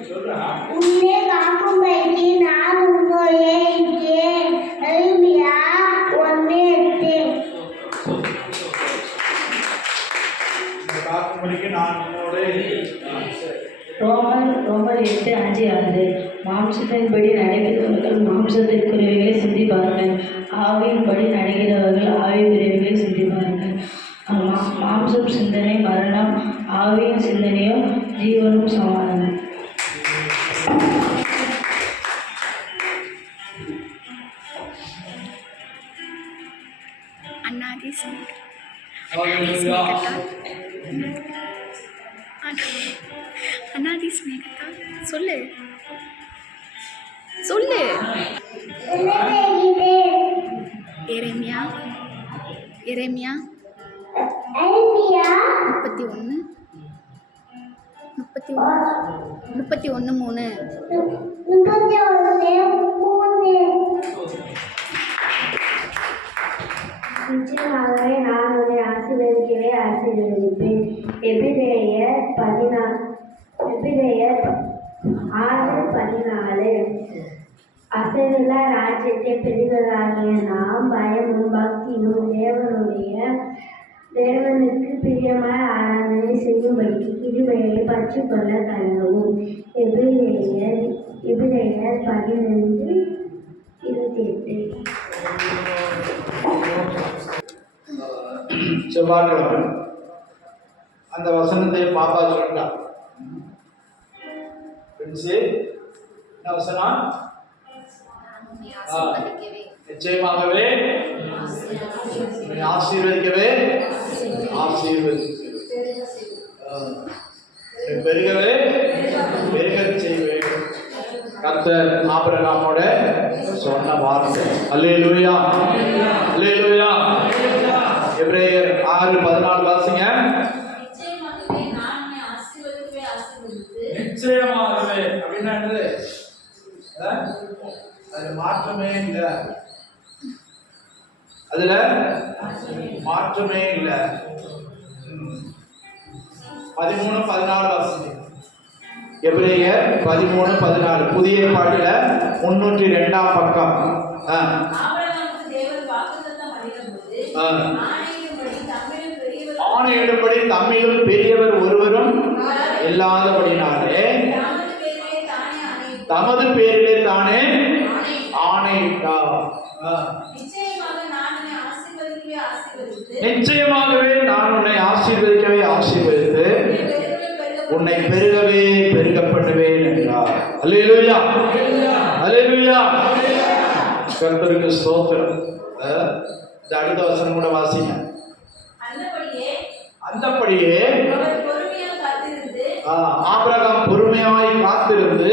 உன்னை காக்கும்படி நான் உன்னோடே இருக்கிறேன். எரேமியா 1:8. காக்கும்படிக்கு நான் உன்னோடே ரோமர் 8:5-6. மாம்சத்தின்படி நடக்கிறவர்கள் மாம்சத்திற்குரியவைகளை சிந்திப்பார்கள், ஆவியின்படி நடக்கிறவர்கள் ஆவிக்குரியவைகளை சிந்திப்பார்கள். மாம்சம் சிந்தனை மரணம், ஆவியின் சிந்தனையோ ஜீவனும் சமாதானம். சொல்லு சொல்லு. எரேமியா 31:3. நிச்சயமாகவே நான் உன்னை ஆசீர்வதிக்கவே ஆசீர்வதிப்பேன். எபிரேயர் 6:14. அசைவில்லா ராஜ்யத்தை பெறுவதாகிய நாம் பயமும் பக்தியும் தேவனுக்கு பிரியமாய் ஆராதனை செய்யும்படிக்கு கிருபையை பற்றிக்கொள்ள கடவும். எபிரேயர் 12:28. செவ்வாய்க்கிழமை அந்த வசனத்தை பாப்பா சொல்லிட்டான். என்ன வசனம்? நிச்சயமாகவே ஆசீர்வதிக்கவே பெருகவே பெருகச் செய்வேன். கர்த்தர் ஆபிரகாமோட சொன்ன வார்த்தை. அல்லேலூயா அல்லேலூயா. எபிரேயர் 6:14 வாசிங்க. நிச்சயமாகவே அப்படின்னா அதுல மாற்றமே இல்லை. அதுல மாற்றமே இல்லை. 13:14 வாசிங்க. எபிரேயர் 13:14 புதிய ஏற்பாட்டுல 302ஆம் பக்கம். ஆணையிடும்படி தம்மிலும் பெரியவர் ஒருவரும் இல்லாதபடினாலே தமது பேரிலே தானே ஆணையிட்டார். நிச்சயமாகவே நான் உன்னை ஆசீர்வதிக்கவே ஆசீர்வதித்து உன்னை பெருகவே பெருக பண்ணுவேன் என்றார். அல்லேலூயா அல்லேலூயா. கர்த்தருக்கு ஸ்தோத்திரம். இந்த அடுத்த வசனம் கூட வாசிங்க. அந்தபடியே ஆபிரகாம் பொறுமையாய் காத்திருந்து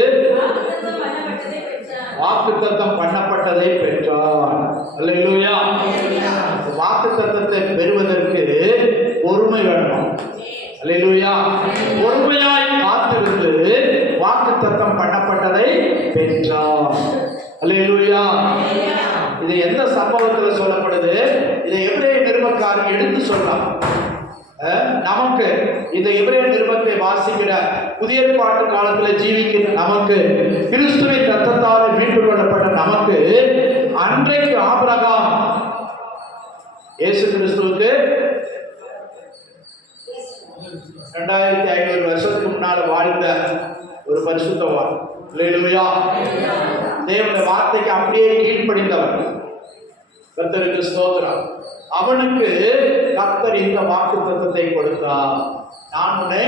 வாக்குத்தத்தம் பண்ணப்பட்டதை பெற்றார். அல்லேலூயா. வாக்குத்தத்தத்தை பெறுவதற்கு பொறுமை வேணும். அல்லேலூயா. பொறுமையாய் காத்திருந்து வாக்குத்தத்தம் பண்ணப்பட்டதை பெற்றார். அல்லேலூயா. இது எந்த சம்பவத்துல சொல்லப்படுது? இதை எபிரேய நிருபக்காரன் எடுத்து சொல்றான். நமக்கு இந்த எபிரேய நிருபத்தை வாசிக்கிற புதிய ஏற்பாட்டு காலத்தில் ஜீவிக்கிற நமக்கு, கிறிஸ்துவின் ரத்தத்தால் மீட்டுக் கொள்ளப்பட்ட நமக்கு, அன்றைக்கு ஆபிரகாம் இயேசு கிறிஸ்துவுக்கு 2500 வருஷத்துக்கு முன்னால வாழ்ந்த ஒரு பரிசுத்தவான். அல்லேலூயா. தேவனுடைய வார்த்தைக்கு அப்படியே கீழ்ப்படிந்தவர். கர்த்தருக்கு ஸ்தோத்திரம். அவனுக்கு கர்த்தர் இந்த வாக்குத்தத்தத்தை கொடுத்தார். நான் உன்னை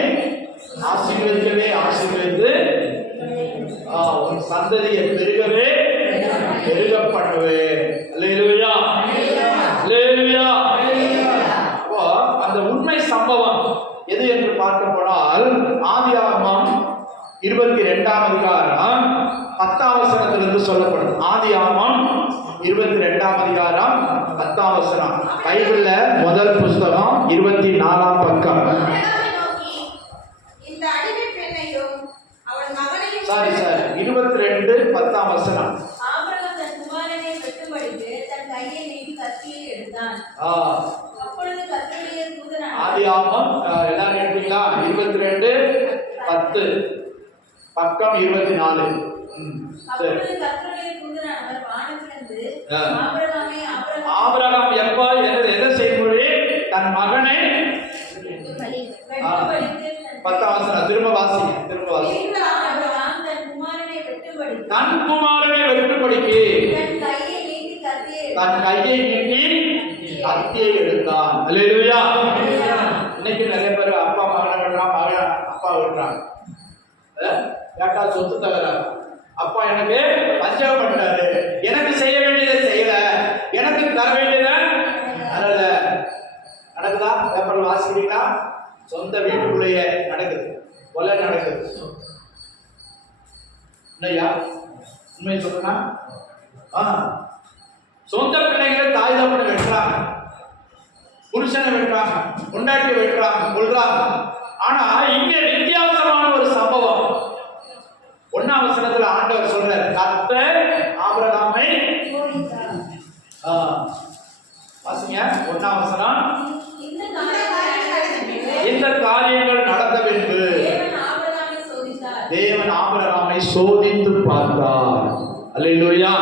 ஆசீர்வதிக்கவே ஆசீர்வதித்து உன் சந்ததியை பெருகவே பெருக பண்ணுவேன். அல்லேலூயா அல்லேலூயா. அப்போ அந்த உண்மை சம்பவம் எது என்று பார்க்க போனால் ஆதியாகமம் 22ஆம் அதிகாரம் 10ஆம் வசனத்திலிருந்து சொல்லப்படும். ஆதியாகமம் 22ஆம் அதிகாரம் 10ஆம் வசனம். பைபிள்ல முதல் புஸ்தகம் 24ஆம் பக்கம். சாரி 22 10ஆம் வசனம். ஆதியாகமம் எல்லாரும் எடுத்தீங்களா? 22:10 பக்கம் 24. சரி. ஆபிரகாம் எப்ப என்ன செய்யும்போது தன் மகனை 10ஆம் வசனம் திரும்ப வாசிங்க. தன் குமாரனை வெட்டும்படிக்கு தன் கையை நீட்டி கத்தியை எடுத்தான். அல்லேலூயா. இன்னைக்கு நிறைய பேர் அப்பா மகனை வெட்டுறான், மகன் அப்பா வெட்டுறாங்க. கேட்டா சொத்து தவிர அப்பா எனக்கு பஞ்சம் பண்ணாரு, எனக்கு செய்ய வேண்டியதை செய்யல, எனக்கு தர வேண்டியதை தரல. நடக்குதா? பேப்பர் வாசிக்கிறீங்களா? சொந்த வீட்டுக்குள்ளேயே நடக்குது, கொலை நடக்குது. இல்லையா? உண்மை சொல்றா? சொந்த பிள்ளைங்களை தாய் தப்பனை வெட்டுறாங்க, புருஷனை வெட்டுறாங்க, பொண்டாட்டியை வெட்டுறாங்க, கொள்றாங்க. ஆனா இங்க வித்தியாசமான ஒரு சம்பவம். 1ஆம் வசனத்துல ஆண்டவர் சொல்றார், கர்த்தர் ஆபிரகாமை வாசிங்க. 1ஆம் வசனம், இந்த காரியங்கள் நடந்த பின்பு தேவன் ஆபிரகாமை சோதித்து பார்த்தார். அல்லேலூயா.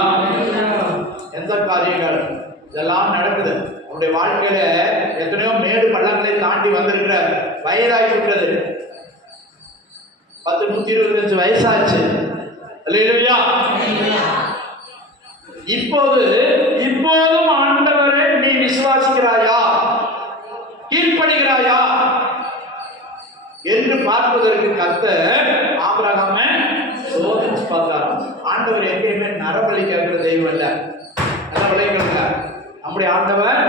எந்த காரியங்கள் இதெல்லாம் நடக்குது அவருடைய வாழ்க்கையில. எத்தனையோ மேடு பள்ளங்களை தாண்டி வந்திருக்கிற, வயதாகிவிட்டது, 125 வயசாச்சு. அல்லேலூயா. இப்போதும் ஆண்டவரே நீ விசுவாசிக்கிறாயா, கீழ்ப்படிகிறாயா என்று பார்ப்பதற்கு கர்த்தர் ஆபிரகாமை சோதிச்சு பார்த்தார். ஆண்டவர் எங்கேயுமே நரபலி கேட்கிற தெய்வம் இல்ல. நரபலி கேட்க நம்முடைய ஆண்டவர்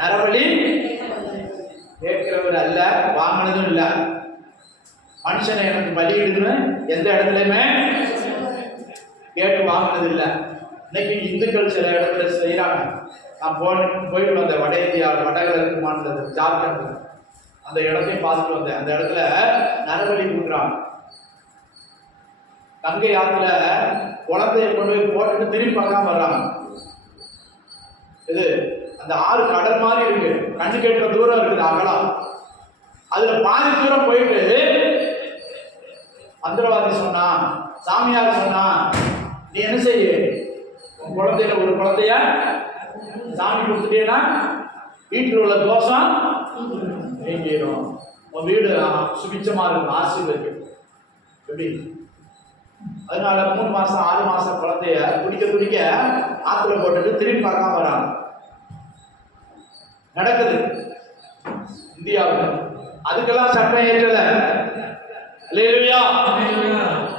நரபலி கேட்கிறவர் அல்ல, வாங்கினதும் இல்ல. மனுஷனை எனக்கு பலியிடுன்னு எந்த இடத்துலயுமே கேட்டு வாங்கினது இல்லை. இன்னைக்கு இந்துக்கள் சில இடத்துல செய்யறாங்க. நான் போயிட்டு வந்தேன் வட இந்தியா, வடகிழக்கு மாநிலத்தில் ஜார்க்கண்ட், அந்த இடத்தையும் பார்த்துட்டு வந்தேன். அந்த இடத்துல நரபலி கொடுக்குறாங்க. கங்கை ஆத்துல குழந்தைய கொண்டு போய் போட்டுட்டு திரும்பி பார்க்காம வர்றாங்க. இது அந்த ஆறு கடல் மாதிரி இருக்கு, கண்ணு கேட்கிற தூரம் இருக்குது அகலம். அதுல பாதி தூரம் போயிட்டு மந்திரவாதி சொன்னா, சாமியார் சொன்னா, நீ என்ன செய்ய, உன் குழந்தையில ஒரு குழந்தைய சாமி கொடுத்துட்டேன்னா வீட்டில் உள்ள தோஷம் நீங்கிடும், உன் வீடு சுபிச்சமா இருக்கும், ஆசீர்வதிக்கும். எப்படி? அதனால 3 மாசம் 6 மாசம் குழந்தைய குடிக்க ஆத்துல போட்டுட்டு திரும்பி பார்க்காம வராங்க. நடக்குது இந்தியாவில். அதுக்கெல்லாம் சட்டம் ஏற்றல. அல்லேலூயா.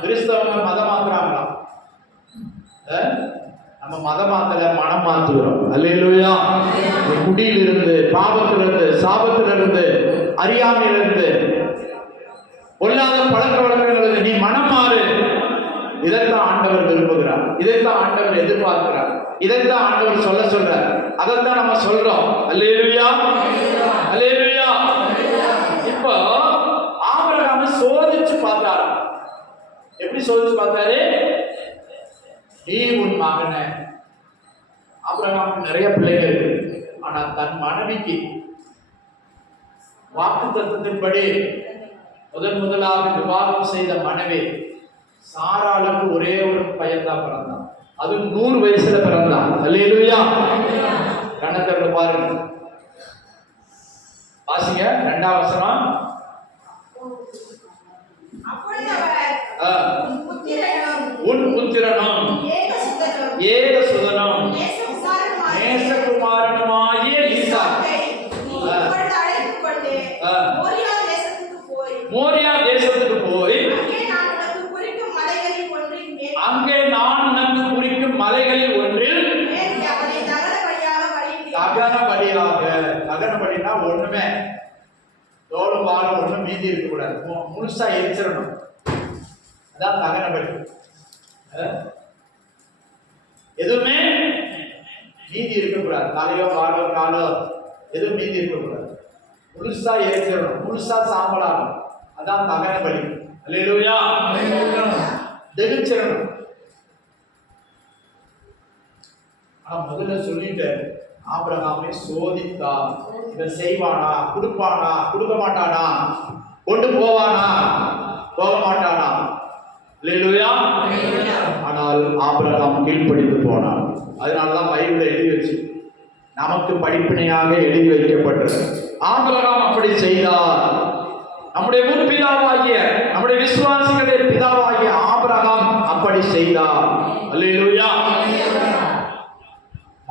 கிறிஸ்தவங்க மதம் மாத்துறாங்களா? நம்ம மதம் மாத்தல, மனம் மாத்துகிறோம். அல்லேலூயா. குடியிலிருந்து, பாவத்திலிருந்து, சாபத்திலிருந்து, அறியாமையிலிருந்து, பொல்லாத பழக்க வழக்கங்களுக்கு நீ மனம் மாறு. இதைத்தான் ஆண்டவர் விரும்புகிறார், இதைத்தான் ஆண்டவர் எதிர்பார்க்கிறார், இதைத்தான் ஆண்டவர் சொல்றார். அதைத்தான் நம்ம சொல்றோம். அல்லேலூயா, அல்லேலூயா. இப்போ ஆபிரகாமை சோதிச்சு பார்த்தாரு. எப்படி சோதிச்சு பார்த்தாரு? நீ உன் மகனை, ஆபிரகாமுக்கு நிறைய பிள்ளைகள் இருக்கு, ஆனா தன் மனைவிக்கு வாக்கு தத்துவத்தின்படி முதலாக விவாகம் செய்த மனைவி சாராளுக்கு ஒரே ஒரு பையன் தான் பிறந்தான். அது 100 வயசுல பிறந்தான். அல்லேலூயா. கண்ணத்தை பாருங்க, வாசிங்க 2ஆம் வசனம். உன் புத்திரனும் ஏக சுதனும் நேசகுமாரனுமாகிய ஈசாக்கை மோரியா தேசத்துக்கு போய் அங்கே நான் உனக்கு குறிக்கும் மலைகளில் ஒன்றில் தகன பலினா ஒண்ணுமே தோலும் பாலும் ஒண்ணும் மீதி இருக்கக்கூடாது, முழுசா எரிச்சிடணும். அதான் தகன பலி. எதுவுமே மீதி இருக்கக்கூடாது, தலையோ வாழோ காலோ எதுவும் மீதி இருக்கக்கூடாது, முழுசா எரிச்சிடணும், முழுசா சாம்பலாகும். அதான் தகன பலி. அல்லேலூயா. தெளிச்சிடணும். முதல்ல சொல்லிட்டு ஆபிரகாமை சோதித்தார். இதை செய்வானா, கொடுப்பானா, கொடுக்க மாட்டானா, கொண்டு போவானா, போக மாட்டானா, அல்லேலூயா. ஆனால் ஆபிரகாம் கீழ்ப்படிந்து போனான். அதனாலதான் பைபிளை எழுதி வச்சு நமக்கு படிப்பினையாக எழுதி வைக்கப்பட்டது. ஆபிரகாம் அப்படி செய்தார். நம்முடைய முற்பிதாவாகிய நம்முடைய விசுவாசிகளுடைய பிதாவாகிய ஆபிரகாம் அப்படி செய்தார். அல்லேலூயா.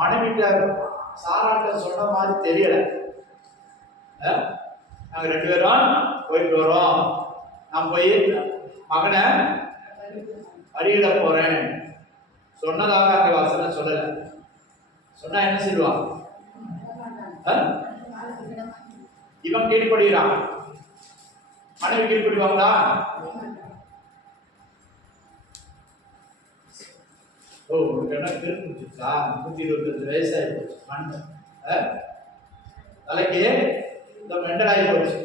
மனைவிட்ட சாராட்ட சொன்ன மாதிரி தெரியல. நாங்க 2 பேரும் போயிட்டு வரோம், நான் போய் மகனை பலியிட போறேன் சொன்னதாக அங்க வசனம் சொல்லல. சொன்னா என்ன செய்வான்? இவன் கீழ்படுகிறான், மனைவி கீழ்படுவாங்களா? ஓ, ஒரு கணக்கு திருப்பிச்சா 125 வயசாகி போச்சு, மண் தலைக்கு இந்த மெண்டல் ஆகி போச்சு.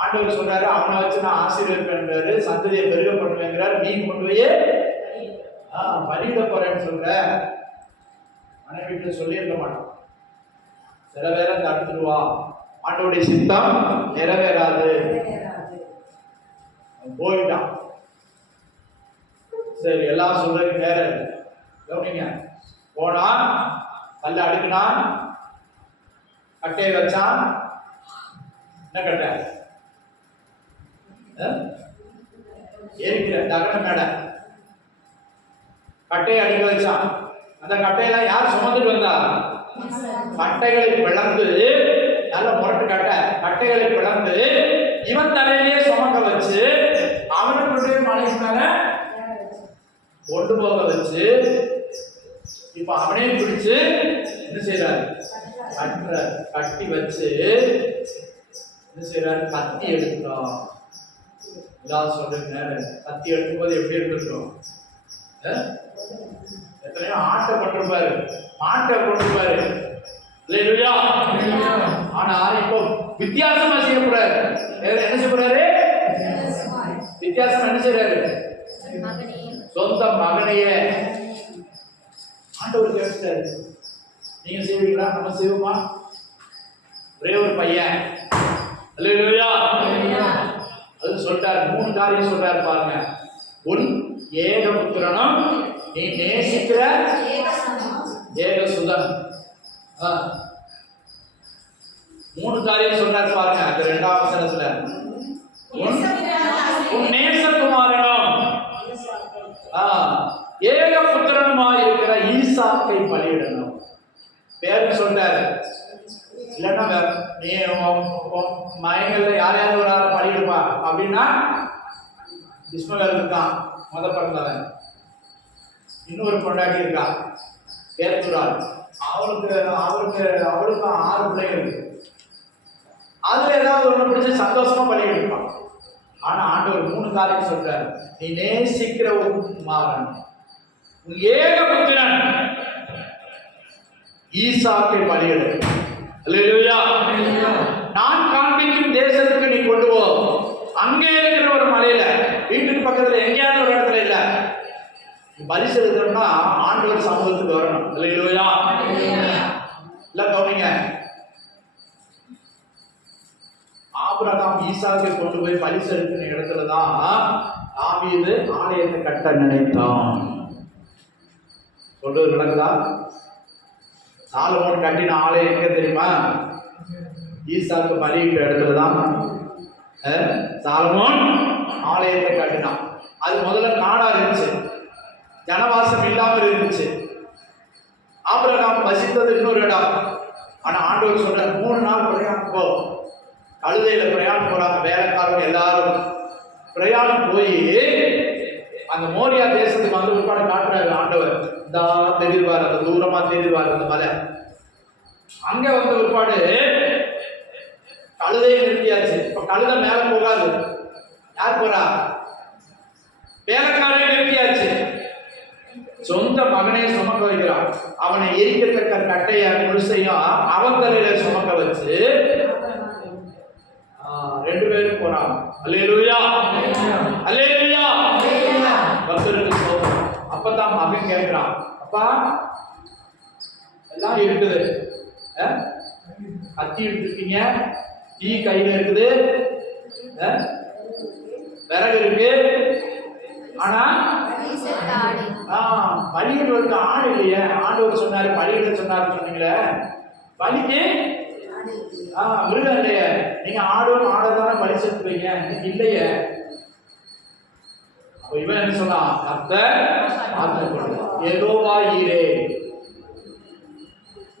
ஆண்டவர் சொல்றாரு, அவனை வச்சு நான் ஆசீர்வதிப்பேன்றாரு, சந்ததியை பெருக பண்ணுவேங்கிறாரு. நீ கொண்டு போய் பலியிட போறேன்னு சொல்ற. மனைவிட்டு சொல்லியிருக்க மாட்டான். சில பேரை தடுத்துருவா, ஆண்டவருடைய சித்தம் நிறைவேறாது, போயிட்டான். சரி, எல்லாம் சொல்றதுக்கு நேரம் இல்லை. கவனிங்க, போனா கல்ல அடுக்கினா, கட்டையை வச்சான். என்ன கட்டை? எரிக்கிற தகன மேடை. கட்டையை அடுக்க வச்சான். அந்த கட்டையெல்லாம் யார் சுமந்துட்டு வந்தா? கட்டைகளை பிளந்து, நல்ல முரட்டு கட்டை, கட்டைகளை பிளந்து இவன் தலையிலேயே சுமக்க வச்சு அவனுடைய மனைவி மேல கொண்டு போக வச்சு, இப்ப அவனே பிடிச்சு என்ன செய்யறாரு? கட்டி வச்சு என்ன செய்யறாரு? கத்தி எடுக்கிறோம். இதான் சொல்றீங்க, கத்தி எடுக்கும்போது எப்படி எடுத்துக்கிறோம்? எத்தனையோ ஆட்டை கொண்டிருப்பாரு, மாட்டை கொண்டிருப்பாரு. ஆனா இப்போ வித்தியாசமா செய்யப்படுறாரு. என்ன செய்யப்படுறாரு? வித்தியாசம் என்ன செய்யறாரு? சொந்த மகனையே ஆண்டவர் கேட்டாரு, நீங்க செய்வீங்களா? நம்ம செய்வோமா? ஒரே ஒரு பையன். அல்லேலூயா. அது சொல்றாரு, 3 காரியம் சொல்றாரு பாருங்க. உன் ஏகபுத்திரனும் நீ நேசிக்கிற ஏகசுதன். 3 காரியம் சொல்றாரு பாருங்க. அந்த 2ஆம் வசனத்துல உன் நேசகுமாரனும் ஏகபுத்திரனுமாய் இருக்கிற ஈசாக்கை பலியிடணும். பேர் சொல்றாரு. இல்லைன்னா நீ மயங்கள்ல யார் யார் ஒரு ஆளை பலியிடுப்பா அப்படின்னா இஸ்மவேல் இருக்கான், முத பிறந்தவன். இன்னொரு பொண்டாட்டி இருக்கா, ஏத்துறாள். அவளுக்கு 6 பிள்ளைகள் இருக்கு. அதுல ஏதாவது ஒண்ணு பிடிச்சி சந்தோஷமா பலி எடுப்பான். ஆனா ஆண்டவர் 3 காரியம் சொல்றாரு. நீ நேசிக்கிற மாறன், உன் ஏகபுத்திரன் ஈசாக்கை பலியிடு. அல்லேலூயா. நான் காண்பிக்கும் தேசத்துக்கு நீ கொண்டு போ. அங்கே இருக்கிற ஒரு மலையில, வீட்டுக்கு பக்கத்துல எங்கேயாவது ஒரு இடத்துல இல்ல, பலி செலுத்தணும்னா ஆண்டவர் சமூகத்துக்கு வரணும். அல்லேலூயா. இல்ல கவனிங்க, ஆபிரகாம் ஈசாக்கை கொண்டு போய் பலி செலுத்தின இடத்துலதான் தாவீது ஆலயத்தை கட்ட நினைத்தான். சொல்றது விளங்குதா? சாலமோன் கட்டின ஆலயம் எங்க தெரியுமா? ஈசாக்கு பலியிட்ட இடத்துலதான் சாலமோன் ஆலயத்தை கட்டினான். அது முதல்ல காடா இருந்துச்சு, ஜனவாசம் இல்லாமல் இருந்துச்சு. ஆபிரகாம் வசித்தது இன்னொரு இடம். ஆனா ஆண்டவர் சொல்ற 3 நாள் பிரயாணம் போ. கழுதையில பிரயாணம் போறாங்க வேலைக்காரங்க எல்லாரும். பிரயாணம் போய் அந்த மோரியா தேசத்துக்கு வந்து உட்காந்து காட்டுறாரு ஆண்டவர். இந்த தெரிவார், அந்த தூரமா தெரிவார் அந்த மலை. அங்க வந்த உட்பாடு கழுதையை நிறுத்தியாச்சு. இப்ப கழுதை மேல போகாது. யார் போறா? வேலைக்காரே நிறுத்தியாச்சு. சொந்த மகனே சுமக்க வைக்கிறான். அவனை எரிக்கத்தக்க கட்டைய முழுசையும் அவன் தலையில சுமக்க வச்சு 2 பேரும் போறாங்க. அல்லேலூயா, அல்லேலூயா. பக்தருக்கு சோதனை. அப்பதான் மகன் கேட்கிறான், அப்பா எல்லாம் இருக்குது, கத்தி எடுத்துருக்கீங்க, டீ கையில இருக்குது, விறகு இருக்கு, ஆனா பலியிடுவதற்கு ஆடு இல்லையே. ஆண்டவர் சொன்னாரு பலியிட சொன்னாரு சொன்னீங்களே, பலிக்கு மிருகம் இல்லையே. நீங்க ஆடும் ஆடதானே பலி செலுத்துவீங்க, இன்னைக்கு இல்லையே. அப்ப இவன் என்ன சொன்னான், கர்த்தர் யெகோவா ஈரே,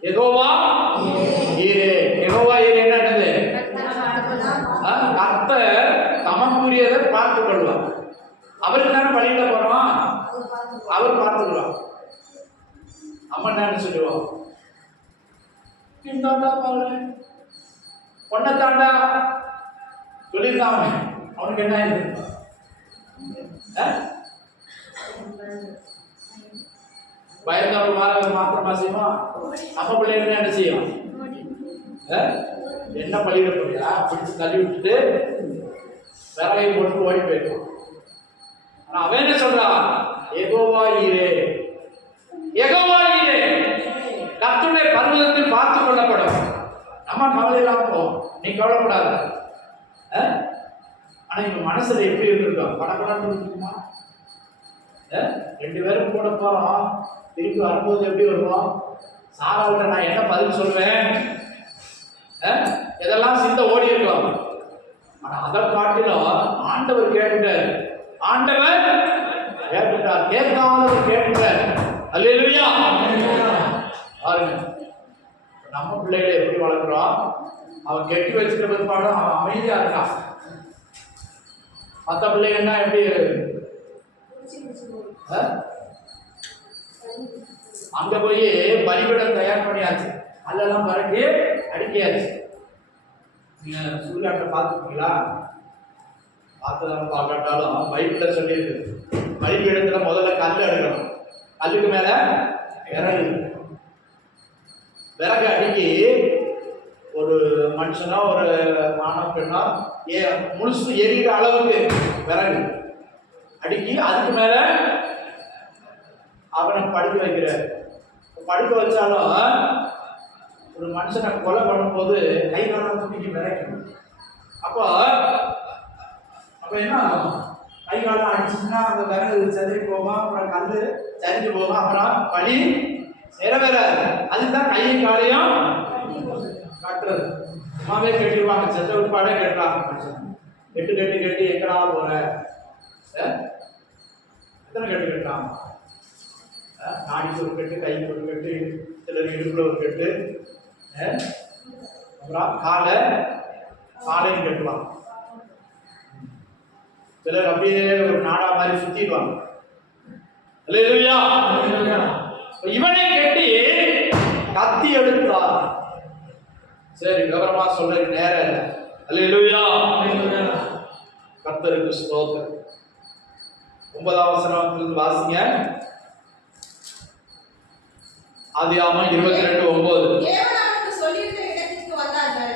யெகோவா ஈரே. யெகோவா ஈரே என்னது? கர்த்தர் தமக்குரியதை பார்த்துக் கொள்வார். அவருக்கு தானே பலியிட போறோம், அவர் பார்த்துக்குவார். அம்மா என்ன சொல்லுவோம், இந்தாண்டா பாரு பொண்ணை தாண்டா சொல்லியிருந்தான். அவனுக்கு என்ன ஆயிருக்கு? பயந்தவங்க மாத்திரமா செய்வோம். நம்ம பிள்ளைங்க என்ன செய்யும்? என்ன பள்ளியிட போறியா பிடிச்சு தள்ளி விட்டுட்டு விறகை போட்டு ஓடி போயிருக்கோம். ஆனா அவன் என்ன சொல்றான், யெகோவா ஈரே, யெகோவா ஈரே, கர்த்தருடைய பர்வதத்தில் பார்த்துக் கொள்ளப்படும். நம்ம கவலை இல்லாம போவோம், நீ கவலைப்படாத. ஆனா இப்ப மனசுல எப்படி இருந்திருக்கோம், படப்படான்னு இருக்குமா? 2 பேரும் கூட போறோம், திருப்பி வரும்போது எப்படி வருவோம்? சாராவிட்ட நான் என்ன பதில் சொல்வேன்? இதெல்லாம் சிந்த ஓடி இருக்கோம். ஆனா அதை காட்டிலும் ஆண்டவர் கேட்டுட்டார், ஆண்டவர் கேட்டுட்டார், கேட்காதவர் கேட்டுட்டார். அல்லேலூயா. பாருங்க, நம்ம பிள்ளைகளை எப்படி வளர்க்குறோம். அவன் கெட்டி வச்சுட்ட பிற்பாடு அவன் அமைதியா இருக்கான். மற்ற பிள்ளைகள்னா எப்படி அங்க போய் பலிபீடம் தயார் பண்ணியாச்சு, அதெல்லாம் பறக்கி அடிக்கையாச்சு. நீங்க சூழ்நாட்டை பார்த்துருக்கீங்களா? பார்த்ததான் பார்க்காட்டாலும் பைபிள்ல சொல்லியிருக்கு, பலிபீடத்துல முதல்ல கல் எடுக்கணும், கல்லுக்கு மேல விறகு அடுக்கி ஒரு மனுஷனா ஒரு ஆணா பெண்ணா முழுசு எரிகிற அளவுக்கு விறகு அடுக்கி அதுக்கு மேல அவனை படுக்க வைக்கிற. படுக்க வச்சாலும் ஒரு மனுஷனை கொலை பண்ணும்போது கை காலம் தூக்கி விரைக்கணும். அப்போ என்ன ஆகும், கை காலம் அடிச்சுன்னா அந்த விறகு செதறி போகும், அப்புறம் கல் சரிஞ்சு போகும், அப்புறம் பலி நிறைவேறாது. அதுதான் கையை காலையும் கட்டுறது. சும்மாவே கட்டிடுவாங்க, செத்த உட்பாடே கட்டுறாங்க. மனுஷன் கெட்டு கட்டி கட்டி எங்கடா போற, எத்தனை கட்டு கட்டுறாங்க? நாடிக்கு ஒரு கட்டு, கைக்கு ஒரு கட்டு, சிலர் இடுப்புல ஒரு கட்டு, அப்புறம் காலையும் கட்டுவாங்க. சிலர் அப்படியே ஒரு நாடா மாதிரி சுத்திடுவாங்க. அல்லேலூயா. இவனை கட்டி கத்தி எடுத்தார். சரி, விவரமா சொல்ற நேரம் இல்லை. அல்லேலூயா. கர்த்தருக்கு ஸ்தோத்திரம். 9ஆம் வசனத்திலிருந்து வாசிங்க. ஆதியாகமம் 22:9. தேவனாருக்கு சொல்லியிருந்த இடத்திற்கு வந்தார்கள்.